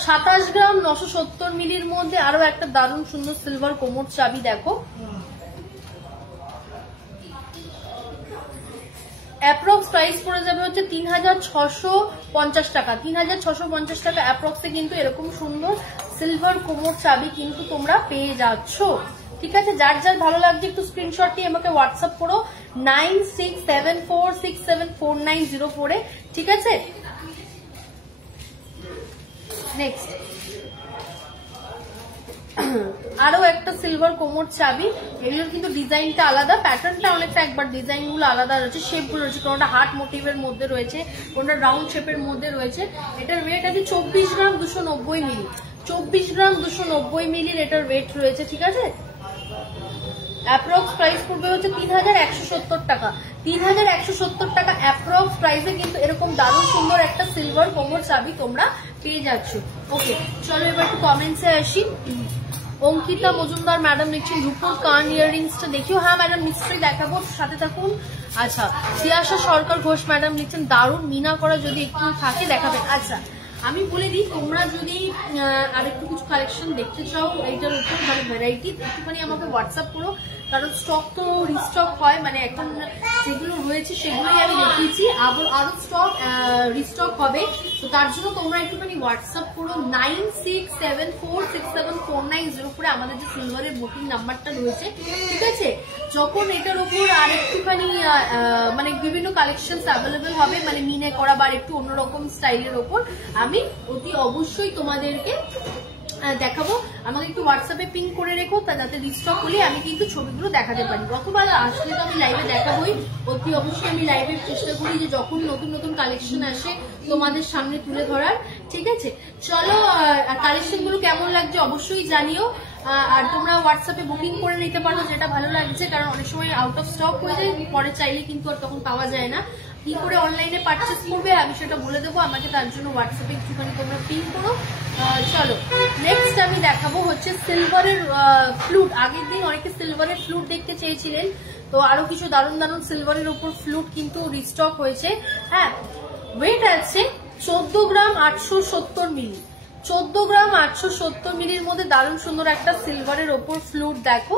27 গ্রাম 970 মিলির মধ্যে আরো একটা দারুণ সুন্দর সিলভার কোমর চাবি। দেখো অ্যাপ্রক্স প্রাইস পড়ে যাবে হচ্ছে 3650 টাকা। 3650 টাকা অ্যাপ্রক্সে কিন্তু এরকম সুন্দর সিলভার কোমর চাবি কিন্তু তোমরা পেয়ে যাচ্ছ। ঠিক আছে, যার যার ভালো লাগছে একটু স্ক্রিনশট নিয়ে আমাকে হোয়াটসঅ্যাপ করো 9674674904 এ। ঠিক আছে, নেক্সট আরো একটা সিলভার কোমর চাবি। এগুলোর কিন্তু ডিজাইনটা আলাদা, প্যাটার্নটা অনেকটা একবার, ডিজাইন গুলো আলাদা রয়েছে, শেপ গুলো রয়েছে, কোনটা হার্ট মোটিভের মধ্যে রয়েছে, কোনটা রাউন্ড শেপের মধ্যে রয়েছে। এটার ওয়েট আছে 24 গ্রাম 290 মিলি। 24 গ্রাম 290 মিলির এটার ওয়েট রয়েছে। ঠিক আছে, অ্যাপ্রক্স প্রাইস পড়বে হচ্ছে 3170 টাকা। 3170 টাকা অ্যাপ্রক্স প্রাইসে কিন্তু এরকম দারুণ সুন্দর একটা সিলভার কোমর চাবি তোমরা পেয়ে যাচ্ছ। ওকে, চলো এবার একটু কমেন্টসে আসি। অঙ্কিতা মজুমদার ম্যাডাম লিখছেন রূপোর কান ইয়াররিংসটা দেখিও। হ্যাঁ ম্যাডাম, নিশ্চয়ই দেখাবো, সাথে থাকুন। আচ্ছা, সিয়াশা সরকার ঘোষ ম্যাডাম লিখছেন দারুণ মিনা করা যদি একটু থাকে দেখাবেন। আচ্ছা, আমি বলে দিই, তোমরা যদি আরেকটু কিছু কালেকশন দেখতে চাও এইটার উপর, মানে ভ্যারাইটি, একটুখানি আমাকে হোয়াটসঅ্যাপ করো, কারণ স্টক তো রিস্টক হয়, মানে এখন যেগুলো রয়েছে সেগুলোই আমি দেখিয়েছি, আরো স্টক রিস্টক হবে। তো তার জন্য তোমরা একটুখানি হোয়াটসঅ্যাপ করো 9674674904 আমাদের যে সিলভারের বুকিং নাম্বারটা রয়েছে। ঠিক আছে, যখন এটার উপর আর একটুখানি মানে বিভিন্ন কালেকশন অ্যাভেলেবেল হবে, মানে মিনে করা বা একটু অন্যরকম স্টাইলের ওপর, আমি অতি অবশ্যই তোমাদেরকে দেখাবো। আমাকে একটু হোয়াটসঅ্যাপে পিং করে রেখো, যাতে রিস্টক হলে আমি কিন্তু ছবিগুলো দেখাতে পারি। গতবার আসলে তো আমি লাইভে দেখাবোই, অতি অবশ্যই আমি লাইভের চেষ্টা করি যে যখন নতুন নতুন কালেকশন আসে তোমাদের সামনে তুলে ধরার। ঠিক আছে, চলো কালেকশন গুলো কেমন লাগছে অবশ্যই জানিও। আর তোমরা হোয়াটসঅ্যাপে বুকিং করে নিতে পারো যেটা ভালো লাগছে, কারণ অনেক সময় আউট অফ স্টক হয়ে যায়, পরে চাইলে কিন্তু আর তখন পাওয়া যায় না। কি করে অনলাইনে পারচেস করবে আমি সেটা বলে দেবো, আমাকে তার জন্য হোয়াটসঅ্যাপে একটুখানি তোমরা পিন করো। চলো নেক্সট আমি দেখাবো হচ্ছে সিলভারের ফ্লুট। আগের দিন অনেকে সিলভারের ফ্লুট দেখতে চেয়েছিলেন, তো আরো কিছু দারুণ দারুণ সিলভারের উপর ফ্লুট কিন্তু রিস্টক হয়েছে। হ্যাঁ, ওয়েট আছে 14 গ্রাম 870 মিলি। 14 গ্রাম 870 মিলির মধ্যে দারুণ সুন্দর একটা সিলভারের ওপর ফ্লুট। দেখো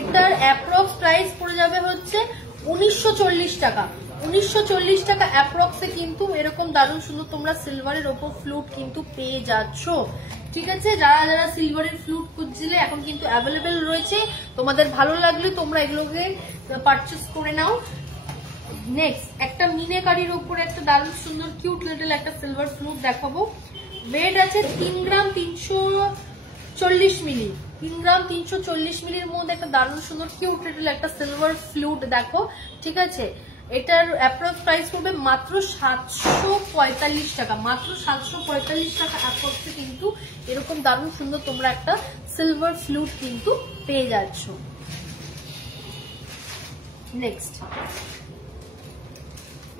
এটার অ্যাপ্রক্স প্রাইস পড়ে যাবে হচ্ছে 1940 টাকা। 1940 টাকা অ্যাপ্রক্সে কিন্তু এরকম দারুণ সুন্দর তোমরা সিলভারের ওপর ফ্লুট কিন্তু পেয়ে যাচ্ছ। ঠিক আছে, যারা যারা সিলভারের ফ্লুট খুঁজছিলে এখন কিন্তু অ্যাভেলেবেল রয়েছে, তোমাদের ভালো লাগলে তোমরা এগুলোকে পারচেস করে নাও। নেক্সট একটা মিনেকারির উপর একটা দারুণ সুন্দর কিউট লিটল একটা সিলভার ফ্লুট দেখাবো। ওয়েট আছে 3 গ্রাম 340 মিলি। 3 গ্রাম 340 মিলির মধ্যে একটা দারুণ সুন্দর কিউট লিটল একটা সিলভার ফ্লুট দেখো। ঠিক আছে, এটার অ্যাপ্রক্স প্রাইস পড়বে মাত্র 745 টাকা। মাত্র 745 টাকা অ্যাপ্রক্সে কিন্তু এরকম দারুণ সুন্দর তোমরা একটা সিলভার ফ্লুট কিন্তু পেয়ে যাচ্ছ। নেক্সট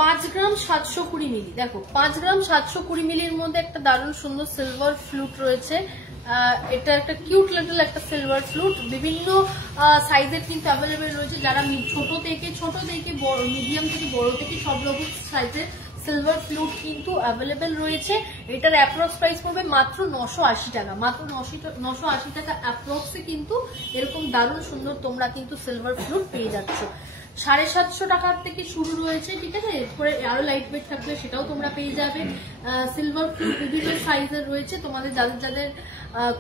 5 গ্রাম 720 মিলি। দেখো 5 গ্রাম 720 মিলির মধ্যে একটা দারুণ সুন্দর সিলভার ফ্লুট রয়েছে। এটা একটা কিউট লিটল একটা সিলভার ফ্লুট, বিভিন্ন সাইজের কিন্তু অ্যাভেলেবেল রয়েছে। যারা ছোট থেকে বড়, মিডিয়াম থেকে বড় থেকে সব রকম সাইজের সিলভার ফ্লুট কিন্তু অ্যাভেলেবেল রয়েছে। এটার অ্যাপ্রক্স প্রাইস পড়বে মাত্র 980 টাকা। মাত্র 980 টাকা অ্যাপ্রক্সে কিন্তু এরকম দারুণ সুন্দর তোমরা কিন্তু সিলভার ফ্লুট পেয়ে যাচ্ছ। 750 টাকার থেকে শুরু রয়েছে। ঠিক আছে, এরপরে আরো লাইট ওয়েট থাকলে সেটাও তোমরা পেয়ে যাবে। সিলভার ফ্লুট বিভিন্ন সাইজের রয়েছে, তোমাদের যাদের যাদের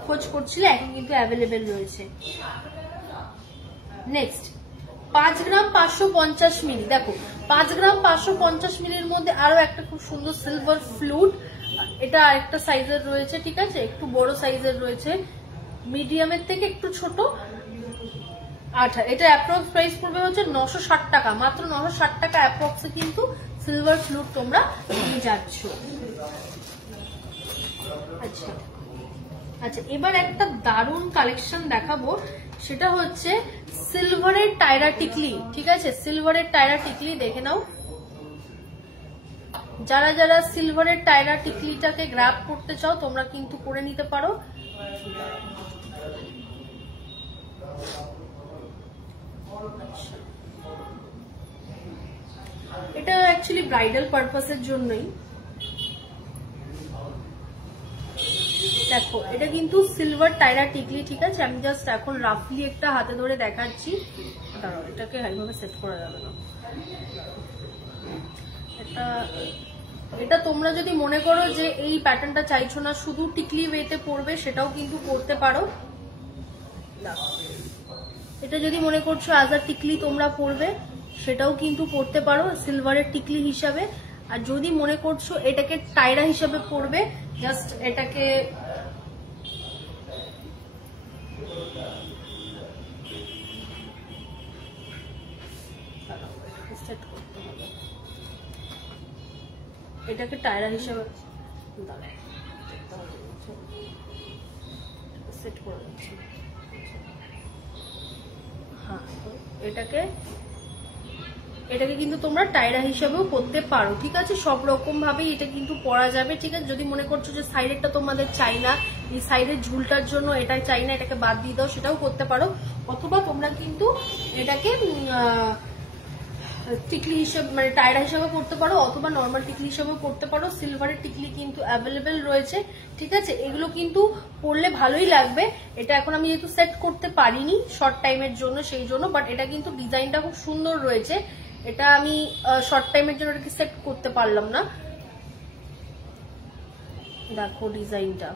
খোঁজ করছিলে এখন কিন্তু অ্যাভেলেবেল রয়েছে। নেক্সট 5 গ্রাম 550 মিলি। দেখো 5 গ্রাম 550 মিলির মধ্যে আরো একটা খুব সুন্দর সিলভার ফ্লুট, এটা আরেকটা সাইজের রয়েছে। ঠিক আছে, একটু বড় সাইজের রয়েছে, মিডিয়ামের থেকে একটু ছোট। আচ্ছা, এটা অ্যাপ্রক্স প্রাইস পড়বে হচ্ছে 960 টাকা। মাত্র 960 টাকা অ্যাপ্রক্সে কিন্তু সিলভার ফ্লুট তোমরা পেয়ে যাচ্ছ। আচ্ছা, এবার একটা দারুণ কালেকশন দেখাবো, সেটা হচ্ছে সিলভারের টায়রা টিকলি, ঠিক আছে? সিলভারের টায়রা টিকলি দেখে নাও। যারা যারা সিলভারের টায়রা টিকলিটাকে গ্র্যাব করতে চাও তোমরা কিন্তু করে নিতে পারো। এটা অ্যাকচুয়ালি ব্রাইডাল পারপাসের জন্যই। দেখো এটা কিন্তু সিলভার টায়রা টিকলি, ঠিক আছে? আমি জাস্ট এখন রাফলি একটা হাতে ধরে দেখাচ্ছি। দাঁড়াও, এটাকে এইভাবে সেট করা যাবে না। এটা তোমরা যদি মনে করো যে এই প্যাটার্নটা চাইছো না, শুধু টিকলি ওয়েতে পরবে, সেটাও কিন্তু পরতে পারো। এটা যদি মনে করছো অ্যাজ আ টিকলি তোমরা পরবে, সেটাও কিন্তু পরতে পারো সিলভারের টিকলি হিসাবে। আর যদি মনে করছো এটাকে টায়রা হিসাবে পরবে, জাস্ট এটাকে এটাকে টায়রা হিসাবে সেট করে দিচ্ছি। হ্যাঁ, এটাকে কিন্তু তোমরা টায়রা হিসাবেও পরতে পারো, ঠিক আছে? সব রকম ভাবেই এটা কিন্তু পরা যাবে, ঠিক আছে? যদি মনে করছো যে সাইডেরটা তোমাদের চাই না, এই সাইডের ঝুলটার জন্য এটা চাই না, এটাকে বাদ দিয়ে দাও, সেটাও করতে পারো। অথবা তোমরা কিন্তু এটাকে টিকলি হিসেবে মানে টায়রা হিসেবে পড়তে পারো, অথবা নর্মাল টিকলি হিসেবেও পড়তে পারো। সিলভারের টিকলি কিন্তু অ্যাভেলেবেল রয়েছে, ঠিক আছে? এগুলো কিন্তু পরলে ভালোই লাগবে। এটা এখন আমি যেহেতু সেট করতে পারিনি শর্ট টাইমের জন্য, সেই জন্য, বাট এটা কিন্তু ডিজাইনটা খুব সুন্দর রয়েছে। এটা আমি শর্ট টাইমের জন্য এটাকে সেট করতে পারলাম না। দেখো ডিজাইনটা,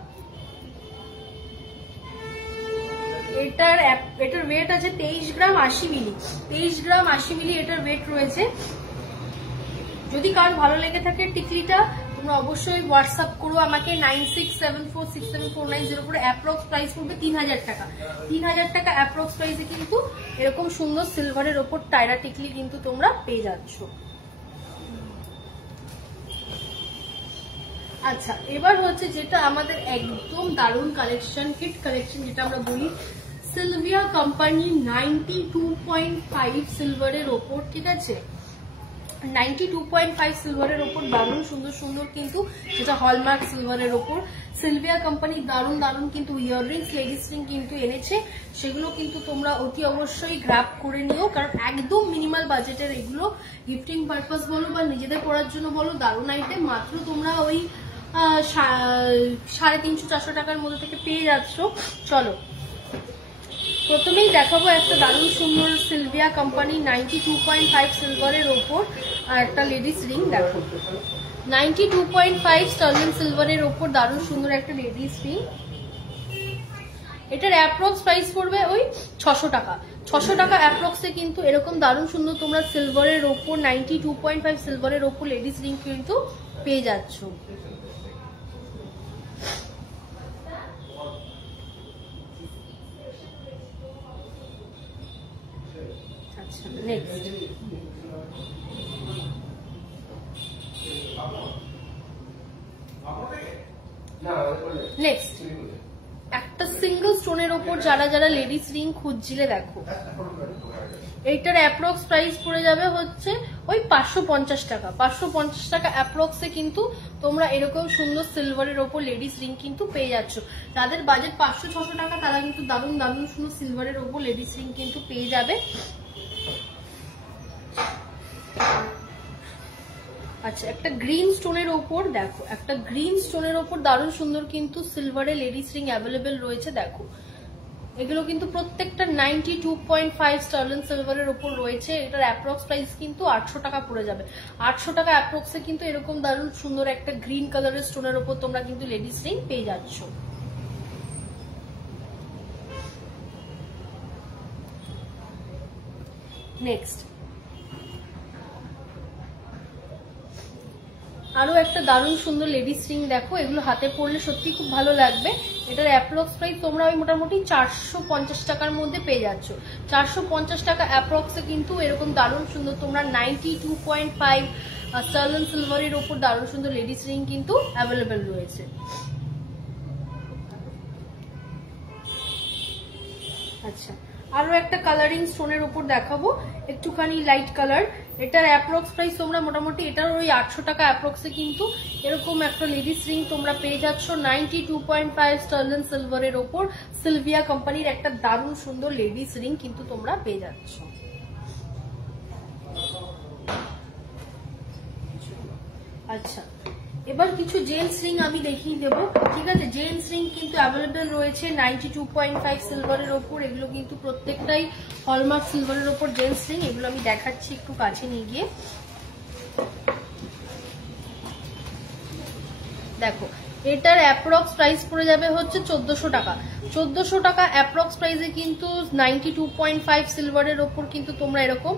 এটার ওয়েট আছে 23 গ্রাম 80 মিলি। 23 গ্রাম 80 মিলি এটার ওয়েট রয়েছে। যদি কারো ভালো লেগে থাকে টিকলিটা, তোমরা অবশ্যই হোয়াটসঅ্যাপ করো আমাকে 9674674904। অ্যাপ্রক্স প্রাইস পড়বে 3000 টাকা। 3000 টাকা অ্যাপ্রক্স প্রাইসে কিন্তু এরকম সুন্দর সিলভারের ওপর টায়রা টিকলি কিন্তু তোমরা পেয়ে যাচ্ছ। আচ্ছা, এবার হচ্ছে যেটা আমাদের একদম দারুণ কালেকশন, হিট কালেকশন যেটা আমরা বলি, সিলভিয়া কোম্পানি 92.5 সিলভারের ওপর, ঠিক আছে? 92.5 সিলভারের ওপর দারুণ সুন্দর সুন্দর কিন্তু যেটা হলমার্ক সিলভারের ওপর সিলভিয়া কোম্পানি দারুণ দারুণ কিন্তু ইয়াররিংস, লেডিস রিং কিন্তু এনেছে। সেগুলো কিন্তু তোমরা অতি অবশ্যই গ্র্যাব করে নিও, কারণ একদম মিনিমাল বাজেটের এগুলো। গিফটিং পারপাস বলো বা নিজেদের পড়ার জন্য বলো, দারুণ আইটেম। মাত্র তোমরা ওই 350-400 টাকার মধ্যে থেকে পেয়ে যাচ্ছ। চলো প্রথমেই দেখাবো একটা দারুণ সুন্দর সিলভিয়া কোম্পানি 92.5 সিলভারের ওপর আর একটা লেডিস রিং। দেখো 92.5 স্টার্লিং সিলভারের ওপর দারুণ সুন্দর একটা লেডিস রিং। এটার অ্যাপ্রক্স প্রাইস পড়বে ওই 600 টাকা। 600 টাকা অ্যাপ্রক্সে কিন্তু এরকম দারুণ সুন্দর তোমরা সিলভারের ওপর 92.5 সিলভারের ওপর লেডিস রিং কিন্তু পেয়ে যাচ্ছ। আচ্ছা, নেক্সট একটা সিঙ্গেল স্টোনের ওপর যারা যারা লেডিস রিং খুঁজছিলে, দেখো এইটার অ্যাপ্রক্স প্রাইস পড়ে যাবে হচ্ছে ওই 550 টাকা। 550 টাকা অ্যাপ্রক্সে কিন্তু তোমরা এরকম সুন্দর সিলভারের ওপর লেডিস রিং কিন্তু পেয়ে যাচ্ছ। যাদের বাজেট 500-600 টাকা তারা কিন্তু দারুণ দারুণ সুন্দর সিলভারের ওপর লেডিস রিং কিন্তু পেয়ে যাবে। আচ্ছা, একটা গ্রিন স্টোনের ওপর দেখো, একটা গ্রিন স্টোনের ওপর দারুণ সুন্দর কিন্তু সিলভারের লেডিস রিং অ্যাভেলেবেল রয়েছে। দেখো এগুলো কিন্তু প্রত্যেকটা 92.5 স্টার্লিং সিলভারের ওপর রয়েছে। এটার অ্যাপ্রক্স প্রাইস কিন্তু 800 টাকা পড়ে যাবে। 800 টাকা অ্যাপ্রক্সে কিন্তু এরকম দারুণ সুন্দর একটা গ্রিন কালারের স্টোনের ওপর তোমরা কিন্তু লেডিস রিং পেয়ে যাচ্ছ। নেক্সট আরো একটা দারুণ সুন্দর লেডিস রিং দেখো, এগুলো হাতে পরলে সত্যি খুব ভালো লাগবে। এটার অ্যাপ্রক্স প্রাইস তোমরা ওই মোটামুটি 450 টাকার মধ্যে পেয়ে যাচ্ছ। 450 টাকা অ্যাপ্রক্সে কিন্তু এরকম দারুণ সুন্দর তোমরা 92.5 স্টার্লিং সিলভারের ওপর দারুণ সুন্দর লেডিস রিং কিন্তু অ্যাভেলেবেল রয়েছে। আচ্ছা, আরো একটা কালারিং স্টোনের উপর দেখাবো, একটুখানি লাইট কালার। এটার অ্যাপ্রক্স প্রাইস তোমরা মোটামুটি এটার ওই 800 টাকা অ্যাপ্রক্সে কিন্তু এরকম একটা লেডিস রিং তোমরা পেয়ে যাচ্ছ 92.5 স্টার্লিন সিলভারের ওপর। সিলভিয়া কোম্পানির একটা দারুণ সুন্দর লেডিস রিং কিন্তু তোমরা পেয়ে যাচ্ছ। আচ্ছা, এবার কিছু জেন্টস রিং আমি দেখিয়ে দেবো, ঠিক আছে। জেন্টস রিং কিন্তু অ্যাভেলেবেল রয়েছে 92.5 সিলভারের ওপর। এগুলো কিন্তু প্রত্যেকটাই হলমার্ক সিলভারের ওপর জেন্টস রিং। এগুলো আমি দেখাচ্ছি একটু কাছে নিয়ে গিয়ে। দেখো, এটার অ্যাপ্রক্স প্রাইস পড়ে যাবে হচ্ছে 1400 টাকা। 1400 টাকা অ্যাপ্রক্স প্রাইসে কিন্তু 92.5 সিলভারের ওপর কিন্তু তোমরা এরকম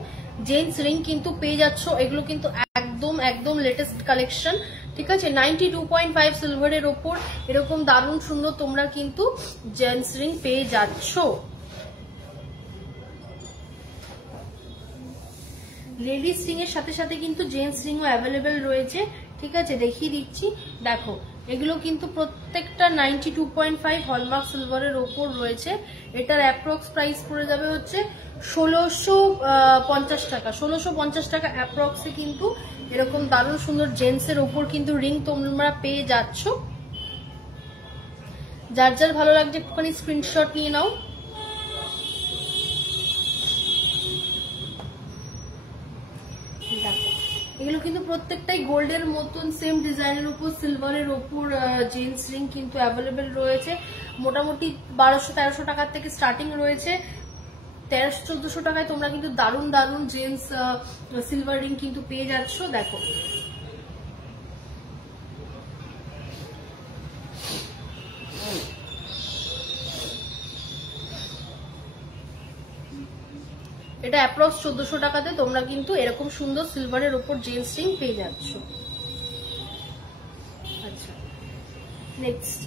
জেন্টস রিং কিন্তু পেয়ে যাচ্ছ। এগুলো কিন্তু একদম একদম লেটেস্ট কালেকশন, ঠিক আছে। 92.5 সিলভারের ওপর এরকম দারুণ সুন্দর তোমরা কিন্তু জেন্টস রিং পেয়ে যাচ্ছ। লেডিস রিং এর সাথে সাথে কিন্তু জেন্টস রিংও অ্যাভেলেবেল রয়েছে, ঠিক আছে। দেখিয়ে দিচ্ছি, দেখো এগুলো কিন্তু প্রত্যেকটা 92.5 হলমার্ক সিলভারের ওপর রয়েছে। এটার অ্যাপ্রক্স প্রাইস পড়ে যাবে হচ্ছে 1650 টাকা। 1650 টাকা অ্যাপ্রক্সে কিন্তু এরকম দারুণ সুন্দর জেন্টস এর ওপর কিন্তু রিং তোমরা পেয়ে যাচ্ছ। যার যার ভালো লাগছে একটুখানি স্ক্রিনশট নিয়ে নাও। এগুলো কিন্তু প্রত্যেকটাই গোল্ডের মতন সেম ডিজাইনের উপর সিলভারের উপর জেন্টস রিং কিন্তু অ্যাভেলেবেল রয়েছে। মোটামুটি 1200-1300 টাকার থেকে স্টার্টিং রয়েছে। 1300-1400 টাকায় তোমরা কিন্তু দারুণ দারুণ জেন্টস সিলভার রিং কিন্তু পেয়ে যাচ্ছ। দেখো, এটা অ্যাপ্রক্স 1400 টাকাতে তোমরা কিন্তু এরকম সুন্দর সিলভারের উপর জেন্টস রিং পেয়ে যাচ্ছ। আচ্ছা, নেক্সট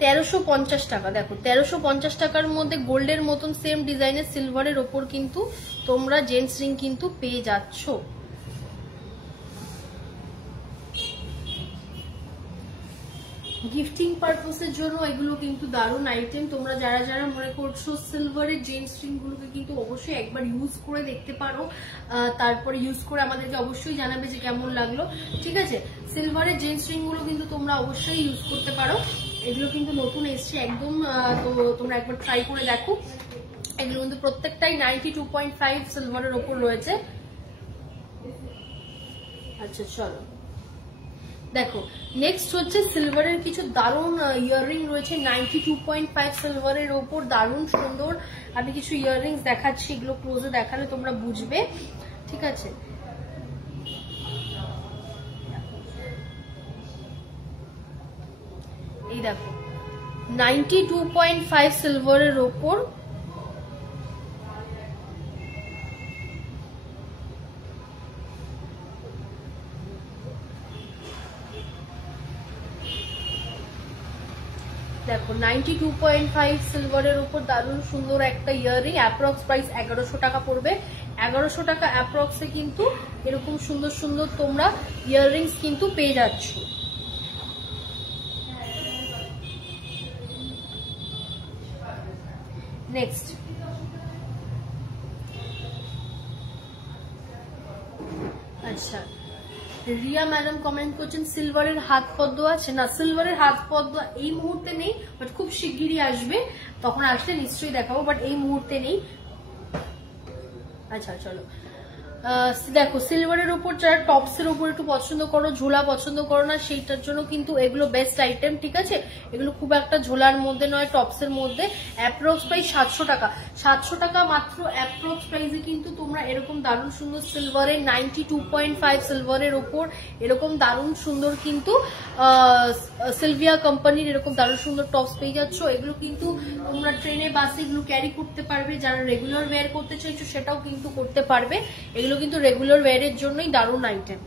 1350 টাকা। দেখো, 1350 টাকার মধ্যে গোল্ডের মতন সেম ডিজাইনের সিলভারের ওপর কিন্তু তোমরা জেন্টস রিং কিন্তু পেয়ে যাচ্ছ। গিফটিং পারপাসের জন্য এগুলো কিন্তু দারুণ আইটেম। তোমরা যারা যারা মনে করছো সিলভারের জেন্টস রিং গুলোকে কিন্তু অবশ্যই একবার ইউজ করে দেখতে পারো, তারপরে ইউজ করে আমাদেরকে অবশ্যই জানাবে যে কেমন লাগলো, ঠিক আছে। সিলভারের জেন্টস রিং গুলো কিন্তু তোমরা অবশ্যই ইউজ করতে পারো। এগুলো কিন্তু নতুন এসছে একদম, তো তোমরা একবার ট্রাই করে দেখো। এগুলো কিন্তু প্রত্যেকটাই 92.5 সিলভারের ওপর রয়েছে। আচ্ছা, চলো দেখো, নেক্সট হচ্ছে সিলভারের কিছু দারুণ ইয়াররিং রয়েছে 92.5 সিলভারের ওপর, দারুণ সুন্দর। আমি কিছু ইয়াররিংস দেখাচ্ছি, এগুলো ক্লোজে দেখালে তোমরা বুঝবে, ঠিক আছে। এই দেখো 92.5 সিলভারের ওপর দেখো 92.5 সিলভারের উপর দারুণ সুন্দর একটা ইয়াররিং। অ্যাপ্রক্স প্রাইস 1100 টাকা পড়বে। 1100 টাকা অ্যাপ্রক্সে কিন্তু এরকম সুন্দর সুন্দর তোমরা ইয়াররিংস কিন্তু পেয়ে যাচ্ছ। নেক্সট, আচ্ছা, রিয়া ম্যাডাম কমেন্ট করছেন সিলভারের হাত পদ্ম আছে না? সিলভারের হাত পদ্ম এই মুহূর্তে নেই, বাট খুব শিগগিরই আসবে, তখন আসলে নিশ্চয়ই দেখাবো, বাট এই মুহূর্তে নেই। আচ্ছা, চলো দেখো, সিলভারের উপর যারা টপসের উপর একটু পছন্দ করো, ঝোলা পছন্দ করো না, সেইটার জন্য কিন্তু এগুলো বেস্ট আইটেম, ঠিক আছে। এগুলো খুব একটা ঝোলার মধ্যে নয়, টপসের মধ্যে। অ্যাপ্রক্স প্রাইস 700 টাকা। 700 টাকা মাত্র অ্যাপ্রক্স প্রাইসে কিন্তু তোমরা এরকম দারুণ সুন্দর সিলভারের 92.5 সিলভারের উপর এরকম দারুণ সুন্দর কিন্তু সিলভিয়া কোম্পানির এরকম দারুণ সুন্দর টপস পেয়ে যাচ্ছ। এগুলো কিন্তু তোমরা ট্রেনে বাসে এগুলো ক্যারি করতে পারবে, যারা রেগুলার ওয়্যার করতে চাইছো সেটাও কিন্তু করতে পারবে। এগুলো কিন্তু রেগুলার ওয়্যারের জন্যই দারুণ আইটেম।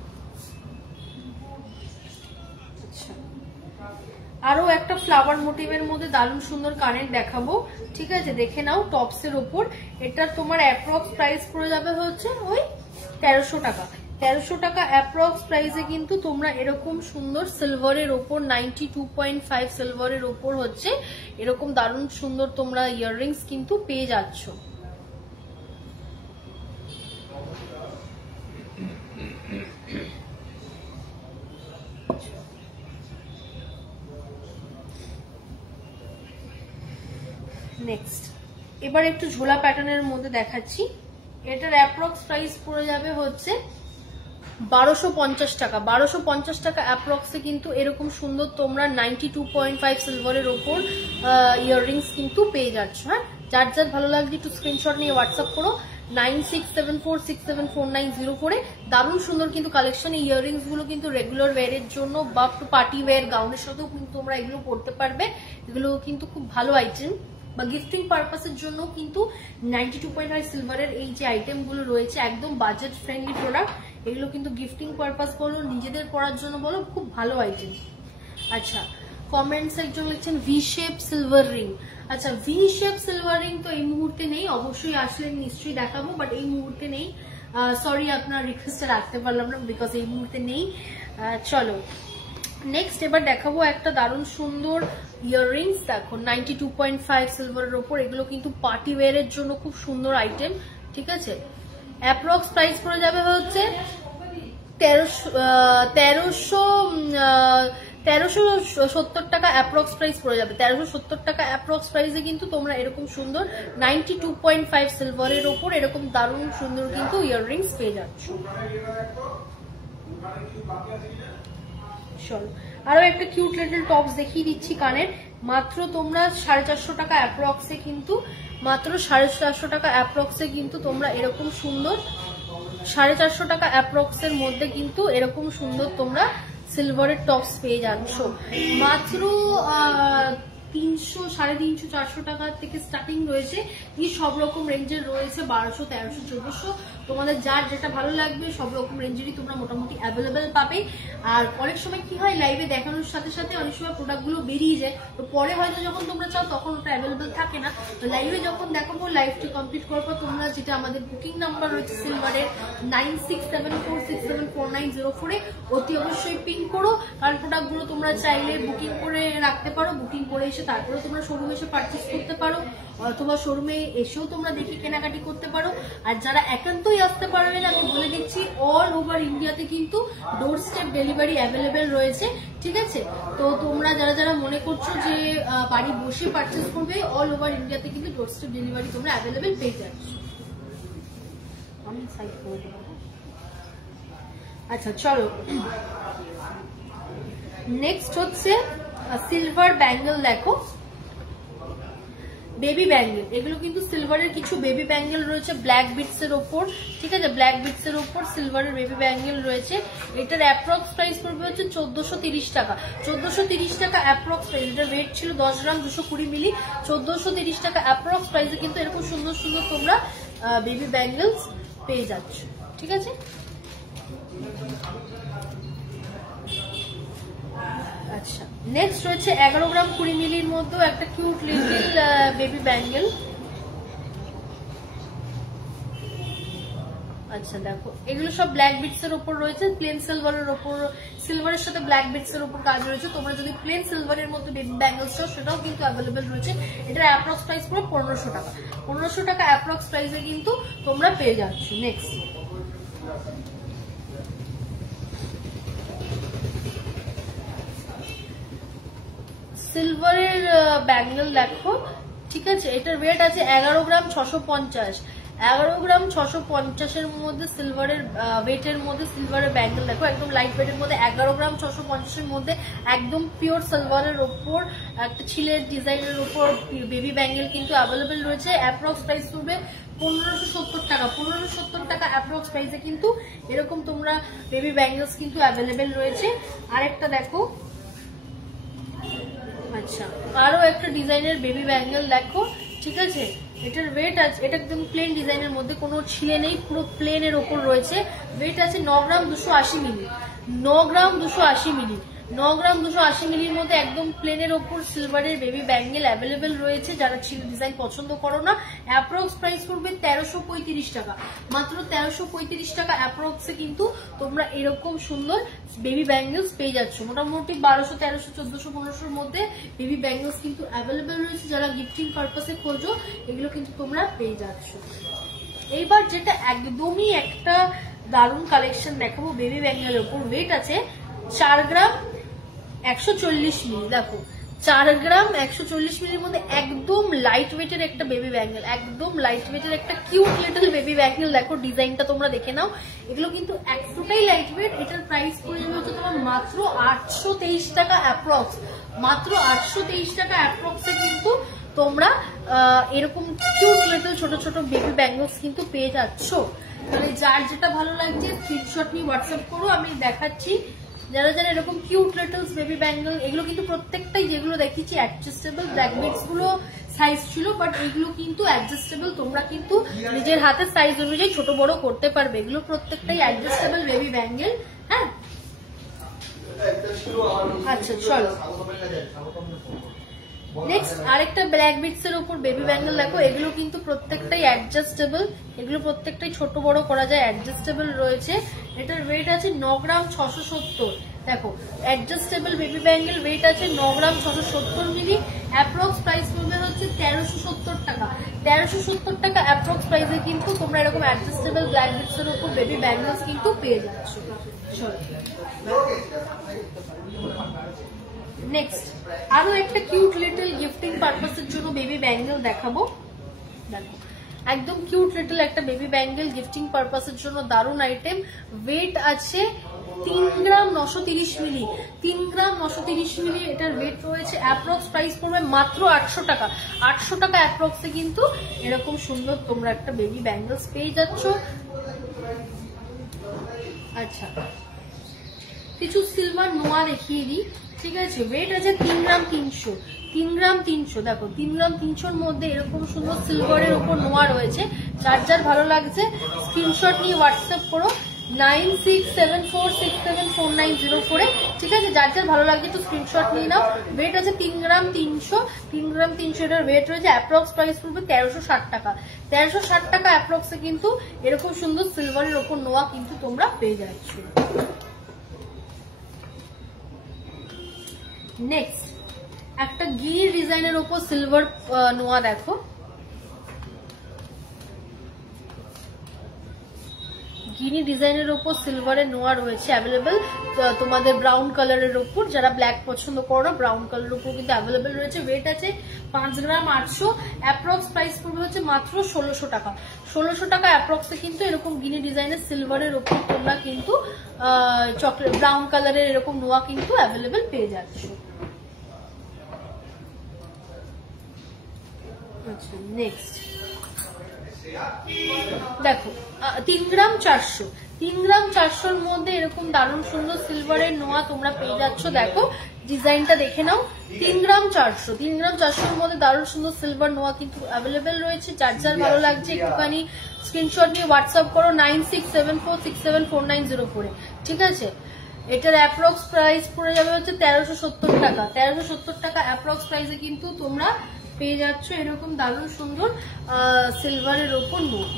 আরো একটা ফ্লাওয়ার মোটিভের মধ্যে দারুণ সুন্দর কানের দেখাবো, ঠিক আছে, দেখে নাও। টপসের উপর এটা তোমার অ্যাপ্রক্স প্রাইস পড়ে যাবে হচ্ছে ওই 1300 টাকা। 1300 টাকা অ্যাপ্রক্স প্রাইসে কিন্তু তোমরা এরকম সুন্দর সিলভারের ওপর 92.5 সিলভারের ওপর হচ্ছে এরকম দারুণ সুন্দর তোমরা ইয়াররিংস কিন্তু পেয়ে যাচ্ছ। নেক্সট এবার একটু ঝোলা প্যাটার্নের মধ্যে দেখাচ্ছি। এটার অ্যাপ্রক্স প্রাইস পড়ে যাবে হচ্ছে 1250 টাকা। 1250 টাকা অ্যাপ্রক্সে কিন্তু এরকম সুন্দর তোমরা 92.5 সিলভারের ওপর ইয়াররিংস কিন্তু পেয়ে যাচ্ছ। হ্যাঁ, যার যার ভালো লাগছে একটু স্ক্রিনশট নিয়ে হোয়াটসঅ্যাপ করো 9674674904 দারুণ সুন্দর কিন্তু কালেকশন। এই ইয়াররিংস গুলো কিন্তু রেগুলার ওয়্যারের জন্য বা পার্টি ওয়্যার গাউনের সাথেও কিন্তু তোমরা এগুলো পড়তে পারবে। এগুলো কিন্তু খুব ভালো আইটেম বা গিফটিং পারপাসের জন্য কিন্তু 92.5 সিলভারের এই যে আইটেম গুলো রয়েছে একদম বাজেট ফ্রেন্ডলি প্রোডাক্ট। এগুলো কিন্তু গিফটিং পারপাস বলো নিজেদের পড়ার জন্য বলো খুব ভালো আইটেম। আচ্ছা, কমেন্টস একজন লিখছেন ভি শেপ সিলভার রিং। আচ্ছা, ভি শেপ সিলভার রিং তো এই মুহূর্তে নেই, অবশ্যই আসলে নিশ্চয়ই দেখাবো, বাট এই মুহূর্তে নেই। সরি, আপনার রিকোয়েস্টটা রাখতে পারলাম না বিকজ এই মুহূর্তে নেই। চলো নেক্সট এবার দেখাবো একটা দারুণ সুন্দর ইয়াররিংস। দেখো 92.5 সিলভারের ওপর, এগুলো কিন্তু পার্টি ওয়্যারের জন্য খুব সুন্দর আইটেম। ঠিক আছে, অ্যাপ্রক্স প্রাইস পড়ে যাবে হচ্ছে 1370 টাকা অ্যাপ্রক্স প্রাইস পড়ে যাবে। 1370 টাকা অ্যাপ্রক্স প্রাইসে কিন্তু তোমরা এরকম সুন্দর 92.5 সিলভারের ওপর এরকম দারুণ সুন্দর কিন্তু ইয়াররিংস পেয়ে যাচ্ছ। চলো আরো একটা কিউট লিটল টপস দেখিয়ে দিচ্ছি কানের। মাত্র তোমরা 450 টাকা অ্যাপ্রক্সে কিন্তু মাত্র 450 টাকা অ্যাপ্রক্সে কিন্তু তোমরা এরকম সুন্দর 450 টাকা অ্যাপ্রক্সের মধ্যে কিন্তু এরকম সুন্দর তোমরা সিলভারের টপস পেয়ে যাচ্ছ। মাত্র 300, 350, 400 টাকা থেকে স্টার্টিং রয়েছে। এই সব রকম রেঞ্জের রয়েছে 1200, 1300, 1400। তোমাদের যার যেটা ভালো লাগবে সব রকম রেঞ্জেরই তোমরা মোটামুটি অ্যাভেলেবেল পাবে। আর অনেক সময় কি হয়, লাইভে দেখানোর সাথে সাথে অনেক সময় প্রোডাক্টগুলো বেরিয়ে যায়, তো পরে হয়তো যখন তোমরা চাও তখন ওটা অ্যাভেলেবেল থাকে না। তো লাইভে যখন দেখাবো, লাইভটি কমপ্লিট করার পর তোমরা যেটা আমাদের বুকিং নাম্বার রয়েছে সিলভারের 9674674904 অতি অবশ্যই পিন করো, কারণ প্রোডাক্টগুলো তোমরা চাইলে বুকিং করে রাখতে পারো। বুকিং করে এসে তারপরে তোমরা শোরুমে এসে পারচেস করতে পারো, অথবা শোরুমে এসেও তোমরা দেখে কেনাকাটি করতে পারো। আর যারা একান্তই আসতে পারবে না, আমি বলে দিচ্ছি অল ওভার ইন্ডিয়াতে কিন্তু ডোর স্টেপ ডেলিভারি অ্যাভেলেবেল রয়েছে। ঠিক আছে, তো তোমরা যারা যারা মনে করছো যে বাড়ি বসে পারচেস করবে, অল ওভার ইন্ডিয়াতে কিন্তু ডোর স্টেপ ডেলিভারি তোমরা অ্যাভেলেবেল পেয়ে যাচ্ছ। আমি সাইড করে দেবো। আচ্ছা চলো, নেক্সট হচ্ছে সিলভার ব্যাঙ্গেল। দেখো বেবি ব্যাঙ্গেল, এগুলো কিন্তু সিলভারের কিছু বেবি ব্যাঙ্গেল রয়েছে ব্ল্যাক বিটস এর ওপর। ঠিক আছে, ব্ল্যাক বিটস এর ওপর সিলভারের বেবি ব্যাঙ্গেল রয়েছে। এটার অ্যাপ্রক্স প্রাইস পড়বে হচ্ছে 1430 টাকা। 1430 টাকা অ্যাপ্রক্স প্রাইস। এটা ওয়েট ছিল 10 গ্রাম 220 মিলি। 1430 টাকা অ্যাপ্রক্স প্রাইসে কিন্তু এরকম সুন্দর সুন্দর তোমরা বেবি ব্যাঙ্গেলস পেয়ে যাচ্ছ। ঠিক আছে, আচ্ছা নেক্সট রয়েছে 11 গ্রাম 20 মিলির মধ্যে একটা কিউট লিটল বেবি ব্যাঙ্গেল। আচ্ছা দেখো, এগুলো সব ব্ল্যাক বিটস এর উপর রয়েছে, প্লেন সিলভারের উপর, সিলভারের সাথে ব্ল্যাক বিটস এর উপর কাজ রয়েছে। তোমরা যদি প্লেন সিলভারের মধ্যে বেবি ব্যাঙ্গেলস চাও সেটাও কিন্তু অ্যাভেলেবেল রয়েছে। এটার অ্যাপ্রক্স প্রাইস পুরো 1500 টাকা। 1500 টাকা অ্যাপ্রক্স প্রাইসে কিন্তু তোমরা পেয়ে যাচ্ছ। নেক্সট সিলভারের ব্যাঙ্গেল দেখো। ঠিক আছে, এটার ওয়েট আছে 11 গ্রাম 650। 11 গ্রাম 650 এর মধ্যে সিলভারের ওয়েটের মধ্যে সিলভারের ব্যাঙ্গেল দেখো, একদম লাইট ওয়েটের মধ্যে 11 গ্রাম 650 এর মধ্যে একদম পিওর সিলভারের ওপর একটা ছিলের ডিজাইনের উপর বেবি ব্যাঙ্গেল কিন্তু অ্যাভেলেবেল রয়েছে। অ্যাপ্রক্স প্রাইস পড়বে 1570 টাকা। 1570 টাকা অ্যাপ্রক্স প্রাইসে কিন্তু এরকম তোমরা বেবি ব্যাঙ্গেলস কিন্তু অ্যাভেলেবেল রয়েছে। আরেকটা দেখো, আচ্ছা আরো একটা ডিজাইনের বেবি ব্যাঙ্গেল দেখো। ঠিক আছে, এটার ওয়েট আছে, এটা একদম প্লেন ডিজাইনের মধ্যে কোনো ছিলে নেই, পুরো প্লেনের ওপর রয়েছে। ওয়েট আছে 9 গ্রাম 280 মিলি। 9 গ্রাম 280 মিলি। 9 গ্রাম 280 মিলির মধ্যে একদম প্লেনের ওপর সিলভারের বেবি ব্যাঙ্গেল অ্যাভেলেবেল রয়েছে। যারা ডিজাইন পছন্দ করো না, অ্যাপ্রক্স প্রাইস পড়বে 1335 টাকা, মাত্র 1335 টাকা অ্যাপ্রক্সে কিন্তু তোমরা এরকম সুন্দর বেবি ব্যাঙ্গেলস পেয়ে যাচ্ছ। মোটামুটি 1200, 1300, 1400, 1500 মধ্যে বেবি ব্যাঙ্গেলস কিন্তু অ্যাভেলেবেল রয়েছে। যারা গিফটিং পারপাসে খোঁজো এগুলো কিন্তু তোমরা পেয়ে যাচ্ছ। এইবার যেটা একদমই একটা দারুণ কালেকশন দেখাবো বেবি ব্যাঙ্গেলের উপর, ওয়েট আছে 4 গ্রাম 140 মিলি। দেখো 4 গ্রাম 140 মিলির মধ্যে একদম লাইট ওয়েটের একটা বেবি ব্যাঙ্গেল, একদম লাইট ওয়েটের একটা কিউট লিটল বেবি ব্যাঙ্গেল। দেখো ডিজাইনটা তোমরা দেখে নাও, এগুলো কিন্তু এতটাই লাইট ওয়েট। এটার প্রাইস পড়ে যাবে হচ্ছে তোমার মাত্র 823 টাকা অ্যাপ্রক্স, মাত্র 823 টাকা অ্যাপ্রক্সে কিন্তু তোমরা এরকম কিউট লিটল ছোট ছোট বেবি ব্যাঙ্গলস কিন্তু পেয়ে যাচ্ছ। তাহলে যার যেটা ভালো লাগছে স্ক্রিনশট নিয়ে হোয়াটসঅ্যাপ করো, আমি দেখাচ্ছি। যারা যারা এরকম কিউট লিটলস বেবি ব্যাঙ্গল, এগুলো কিন্তু প্রত্যেকটাই যেগুলো দেখিয়েছি অ্যাডজাস্টেবল। ব্ল্যাক বিটস গুলো সাইজ ছিল, বাট এগুলো কিন্তু অ্যাডজাস্টেবল, তোমরা কিন্তু নিজের হাতের সাইজ অনুযায়ী ছোট বড় করতে পারবে। এগুলো প্রত্যেকটাই অ্যাডজাস্টেবল বেবি ব্যাঙ্গেল। হ্যাঁ, আচ্ছা চলো নেক্সট আরেকটা ব্ল্যাক বিটস এর উপর বেবি ব্যাঙ্গেল দেখো। এগুলো কিন্তু প্রত্যেকটাই অ্যাডজাস্টেবল, এগুলো প্রত্যেকটাই ছোট বড় করা যায়, অ্যাডজাস্টেবল রয়েছে। এটার ওয়েট আছে 9 গ্রাম 670। দেখো অ্যাডজাস্টেবল বেবি ব্যাঙ্গেল, ওয়েট আছে 9 গ্রাম 670 মিলি। অ্যাপ্রক্স প্রাইস পড়বে হচ্ছে 1370 টাকা, 1370 টাকা অ্যাপ্রক্স প্রাইসে কিন্তু তোমরা এরকম অ্যাডজাস্টেবল ব্ল্যাক বিটস এর উপর বেবি ব্যাঙ্গেলস কিন্তু পেয়ে যাচ্ছ। নেক্সট আরো একটা কিউট লিটল গিফটিং পারপাসের জন্য বেবি ব্যাঙ্গেল দেখাবো। দেখো একদম কিউট লিটল একটা বেবি ব্যাঙ্গেল গিফটিং পারপাসের জন্য দারুণ আইটেম। ওয়েট আছে 3 গ্রাম 930 মিলি, 3 গ্রাম 930 মিলি এটার ওয়েট রয়েছে। অ্যাপ্রক্স প্রাইস পড়বে মাত্র 800 টাকা, 800 টাকা অ্যাপ্রক্সে কিন্তু এরকম সুন্দর তোমরা একটা বেবি ব্যাঙ্গেলস পেয়ে যাচ্ছ। আচ্ছা কিছু সিলভার নোয়া দেখিয়ে দিই, ঠিক আছে। ওয়েট আছে 3 গ্রাম 300, 3 গ্রাম 300। দেখো 3 গ্রাম 300-র মধ্যে এরকম সুন্দর সিলভারের উপর নোয়া রয়েছে। যার যার ভালো লাগছে স্ক্রিনশট নিয়ে হোয়াটসঅ্যাপ করো 9674674904-এ, ঠিক আছে। যার যার ভালো লাগছে একটু স্ক্রিনশট নিয়ে নাও। ওয়েট আছে 3 গ্রাম 300, 3 গ্রাম 300 এটার ওয়েট রয়েছে। অ্যাপ্রক্স প্রাইস পড়বে 1360 টাকা, 1360 টাকা অ্যাপ্রক্সে কিন্তু এরকম সুন্দর সিলভারের উপর নোয়া কিন্তু তোমরা পেয়ে যাচ্ছ। নেক্সট একটা গির ডিজাইনের উপর সিলভার নোয়া দেখো। গিনি ডিজাইনের উপর সিলভারের নোয়া রয়েছে অ্যাভেলেবেল তোমাদের ব্রাউন কালারের উপর। যারা ব্ল্যাক পছন্দ করো না, ব্রাউন কালারের উপর কিন্তু অ্যাভেলেবেল রয়েছে। ওয়েট আছে 5 গ্রাম 800। অ্যাপ্রক্স প্রাইস পড়বে হচ্ছে মাত্র 1600 টাকা, 1600 টাকা অ্যাপ্রক্সে কিন্তু এরকম গিনি ডিজাইনের সিলভারের উপর তোমরা কিন্তু চকলেট ব্রাউন কালারের এরকম নোয়া কিন্তু অ্যাভেলেবেল পেয়ে যাচ্ছ। আচ্ছা নেক্সট দেখো 3 গ্রাম 400, 3 গ্রাম 400-র মধ্যে এরকম দারুণ সুন্দর সিলভারের নোয়া তোমরা পেয়ে যাচ্ছ। দেখো ডিজাইনটা দেখে নাও। 3 গ্রাম 400, 3 গ্রাম 400-র মধ্যে দারুণ সুন্দর সিলভার নোয়া কিন্তু অ্যাভেলেবেল রয়েছে। যার যার ভালো লাগছে একটুখানি স্ক্রিনশট নিয়ে হোয়াটসঅ্যাপ করো 9674674904-এ, ঠিক আছে। এটার অ্যাপ্রক্স প্রাইস পড়ে যাবে হচ্ছে 1370 টাকা, 1370 টাকা অ্যাপ্রক্স প্রাইসে কিন্তু তোমরা পেয়ে যাচ্ছ এরকম দারুণ সুন্দর সিলভারের ওপর নোট।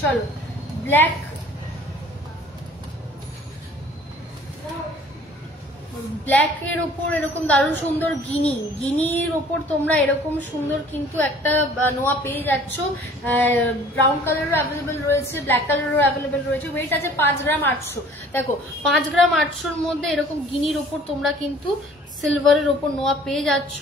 চলো ব্ল্যাক এর ওপর এরকম দারুণ সুন্দর গিনির ওপর তোমরা এরকম সুন্দর কিন্তু একটা নোয়া পেয়ে যাচ্ছ। ব্রাউন কালারেরও অ্যাভেলেবেল রয়েছে, ব্ল্যাক কালারেরও অ্যাভেলেবেল রয়েছে। ওয়েট আছে 5 গ্রাম 800। দেখো 5 গ্রাম 800-র মধ্যে এরকম গিনির ওপর তোমরা কিন্তু সিলভারের ওপর নোয়া পেয়ে যাচ্ছ।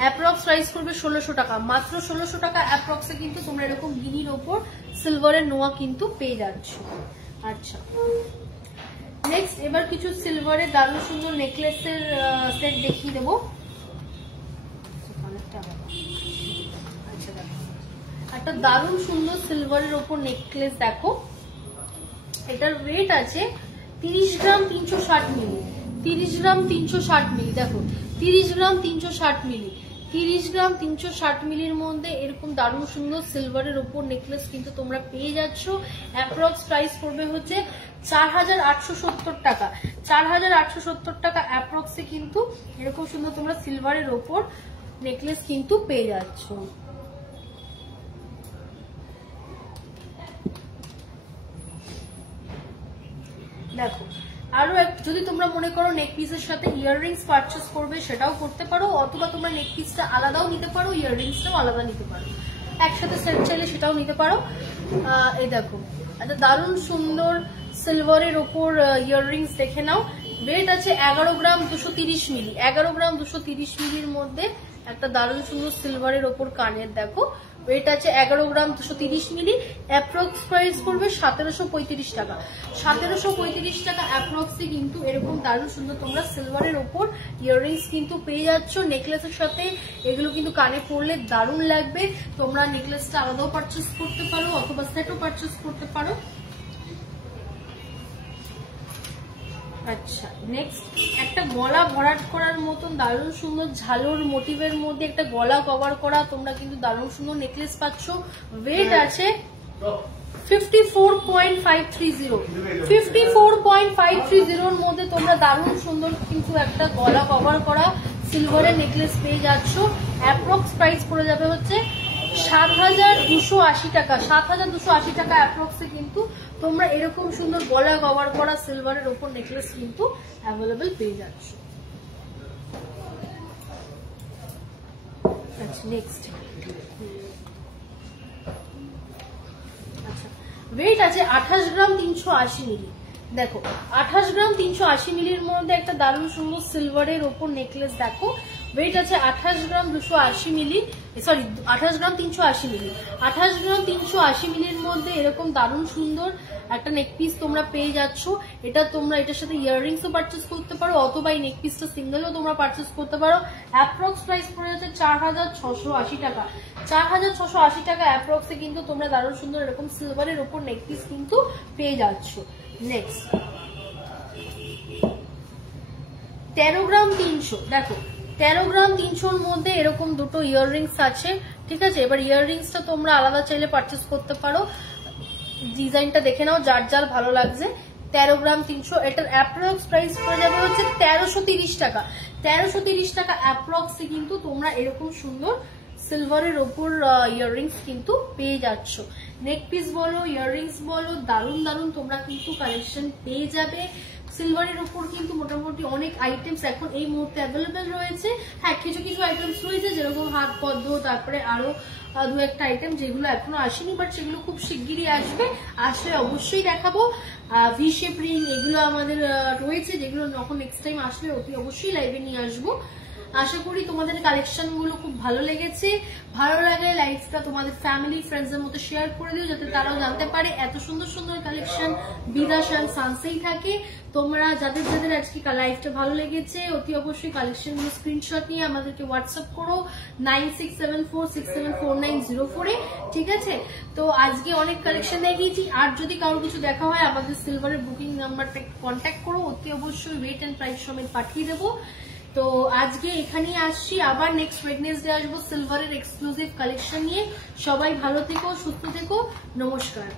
অ্যাপ্রক্স প্রাইস করবে 1600 টাকা, মাত্র 1600 টাকা অ্যাপ্রক্সে কিন্তু তোমরা এরকম গিনির ওপর সিলভারের নোয়া কিন্তু পেয়ে যাচ্ছ। আচ্ছা নেক্সট এবার কিছু সিলভারের দারুণ সুন্দর নেকলেসের সেট দেখিয়ে দেবো। আচ্ছা দেখো একটা দারুণ সুন্দর সিলভারের ওপর নেকলেস দেখো। এটার ওয়েট আছে 30 গ্রাম 360 মিলি, 30 গ্রাম 360 মিলি। দেখো 30 গ্রাম 360 মিলি, 30 গ্রাম 360 মিলির মধ্যে এরকম দারুণ সুন্দর সিলভারের উপর নেকলেস কিন্তু তোমরা পেয়ে যাচ্ছ। অ্যাপ্রক্স প্রাইস পড়বে হচ্ছে 4870 টাকা। 4870 টাকা অ্যাপ্রক্সে কিন্তু এরকম সুন্দর তোমরা সিলভারের উপর নেকলেস কিন্তু পেয়ে যাচ্ছ। দেখো আরো যদি তোমরা মনে করো নেক পিসের সাথে ইয়াররিংস পারচেস করবে সেটাও করতে পারো, অথবা তোমরা নেক পিসটা আলাদাও নিতে পারো, ইয়াররিংসটাও আলাদা নিতে পারো, একসাথে সেট চাইলে সেটাও নিতে পারো। এই দেখো একটা দারুণ সুন্দর সিলভারের ওপর ইয়াররিংস দেখে নাও। ওয়েট আছে 11 গ্রাম 230 মিলি। 11 গ্রাম 230 মিলির মধ্যে একটা দারুণ সুন্দর সিলভারের ওপর কানের দেখো। ওয়েট আছে 11 গ্রাম 230 মিলি। অ্যাপ্রক্স প্রাইস করবে 1735 টাকা। 1735 টাকা অ্যাপ্রক্সে কিন্তু এরকম দারুণ সুন্দর তোমরা সিলভারের ওপর ইয়াররিংস কিন্তু পেয়ে যাচ্ছ নেকলেসের সাথে। এগুলো কিন্তু কানে পরলে দারুণ লাগবে। তোমরা নেকলেসটা আলাদাও পারচেস করতে পারো অথবা সেটও পারচেস করতে পারো। আচ্ছা নেক্সট একটা গলা ভরাট করার মতন দারুণ সুন্দর ঝালোর মোটিভের মধ্যে একটা গলা কভার করা তোমরা কিন্তু দারুণ সুন্দর নেকলেস পাচ্ছ। ওয়েট আছে 54.530। 54.530 এর মধ্যে তোমরা দারুণ সুন্দর কিন্তু একটা গলা কভার করা সিলভারের নেকলেস পেয়ে যাচ্ছ। অ্যাপ্রক্স প্রাইস পড়ে যাবে হচ্ছে 7280 টাকা। 7280 টাকা অ্যাপ্রক্সে কিন্তু তোমরা এরকম সুন্দর গলা কভার করা সিলভারের উপর নেকলেস কিন্তু অ্যাভেলেবেল পেয়ে যাচ্ছ। আচ্ছা নেক্সট আচ্ছা ওয়েট আছে 28 গ্রাম 380 মিলি। দেখো 28 গ্রাম 380 মিলির মধ্যে একটা দারুণ সুন্দর সিলভারের উপর নেকলেস দেখো। ওয়েট আছে 28 গ্রাম 280 মিলি, সরি 28 গ্রাম 380 মিলি। 28 গ্রাম 380 মিলির মধ্যে এরকম দারুণ সুন্দর একটা নেক পিস তোমরা পেয়ে যাচ্ছ। এটা তোমরা এটার সাথে ইয়াররিংসও পারচেস করতে পারো অথবা এই নেক পিসটা সিঙ্গেলও তোমরা পারচেস করতে পারো। অ্যাপ্রক্স প্রাইস পড়ে যাচ্ছে 4680 টাকা। 4680 টাকা অ্যাপ্রক্সে কিন্তু তোমরা দারুণ সুন্দর এরকম সিলভারের উপর নেক পিস কিন্তু পেয়ে যাচ্ছ। নেক্সট 13 গ্রাম 300। দেখো 13 গ্রাম 300-র মধ্যে এরকম দুটো ইয়াররিংস আছে, ঠিক আছে। এবার ইয়াররিংসটা তোমরা আলাদা চাইলে পারচেস করতে পারো, ডিজাইনটা দেখে নাও যার যার ভালো লাগছে। 13 গ্রাম 300 এটার অ্যাপ্রক্স প্রাইস পড়ে যাবে হচ্ছে 1330 টাকা। 1330 টাকা অ্যাপ্রক্সে কিন্তু তোমরা এরকম সুন্দর সিলভারের ওপর ইয়াররিংস কিন্তু পেয়ে যাচ্ছ। নেক পিস বলো ইয়াররিংস বলো দারুণ দারুণ তোমরা কিন্তু কালেকশন পেয়ে যাবে। সিলভারের উপর কিন্তু মোটামুটি অনেক আইটেমস এখন এই মুহূর্তে অ্যাভেলেবেল রয়েছে। হ্যাঁ কিছু কিছু আইটেমস রয়েছে যেরকম হাত পদ্ম, তারপরে আরো দু একটা আইটেম যেগুলো এখনো আসেনি, বাট সেগুলো খুব শিগগিরই আসবে। আসলে অবশ্যই দেখাবো। ভি শেপ রিং এগুলো আমাদের রয়েছে, যেগুলো যখন নেক্সট টাইম আসলে অতি অবশ্যই লাইভে নিয়ে আসবো। আশা করি তোমাদের কালেকশন গুলো খুব ভালো লেগেছে। ভালো লাগলে লাইভটা তোমাদের ফ্যামিলি ফ্রেন্ডস এর মধ্যে শেয়ার করে দিও, যাতে তারাও জানতে পারে এত সুন্দর সুন্দর কালেকশন বিদাস এন্ড সানসেই থাকে। তোমরা যাদের যাদের আজকে লাইভটা ভালো লেগেছে অতি অবশ্যই কালেকশন গুলো স্ক্রিনশট নিয়ে আমাদেরকে হোয়াটসঅ্যাপ করো 9674674904 এ, ঠিক আছে। তো আজকে অনেক কালেকশন দেখিয়েছি, আর যদি কারোর কিছু দেখা হয় আমাদের সিলভারের বুকিং নাম্বারটা কন্ট্যাক্ট করো, অতি অবশ্যই ওয়েট এন্ড প্রাইস সমেত পাঠিয়ে দেবো। তো আজকে এখানেই আসছি, আবার নেক্সট ওয়েডনেসডে আসবো সিলভারের এক্সক্লুসিভ কালেকশন নিয়ে। সবাই ভালো থেকো, সুস্থ থেকো, নমস্কার।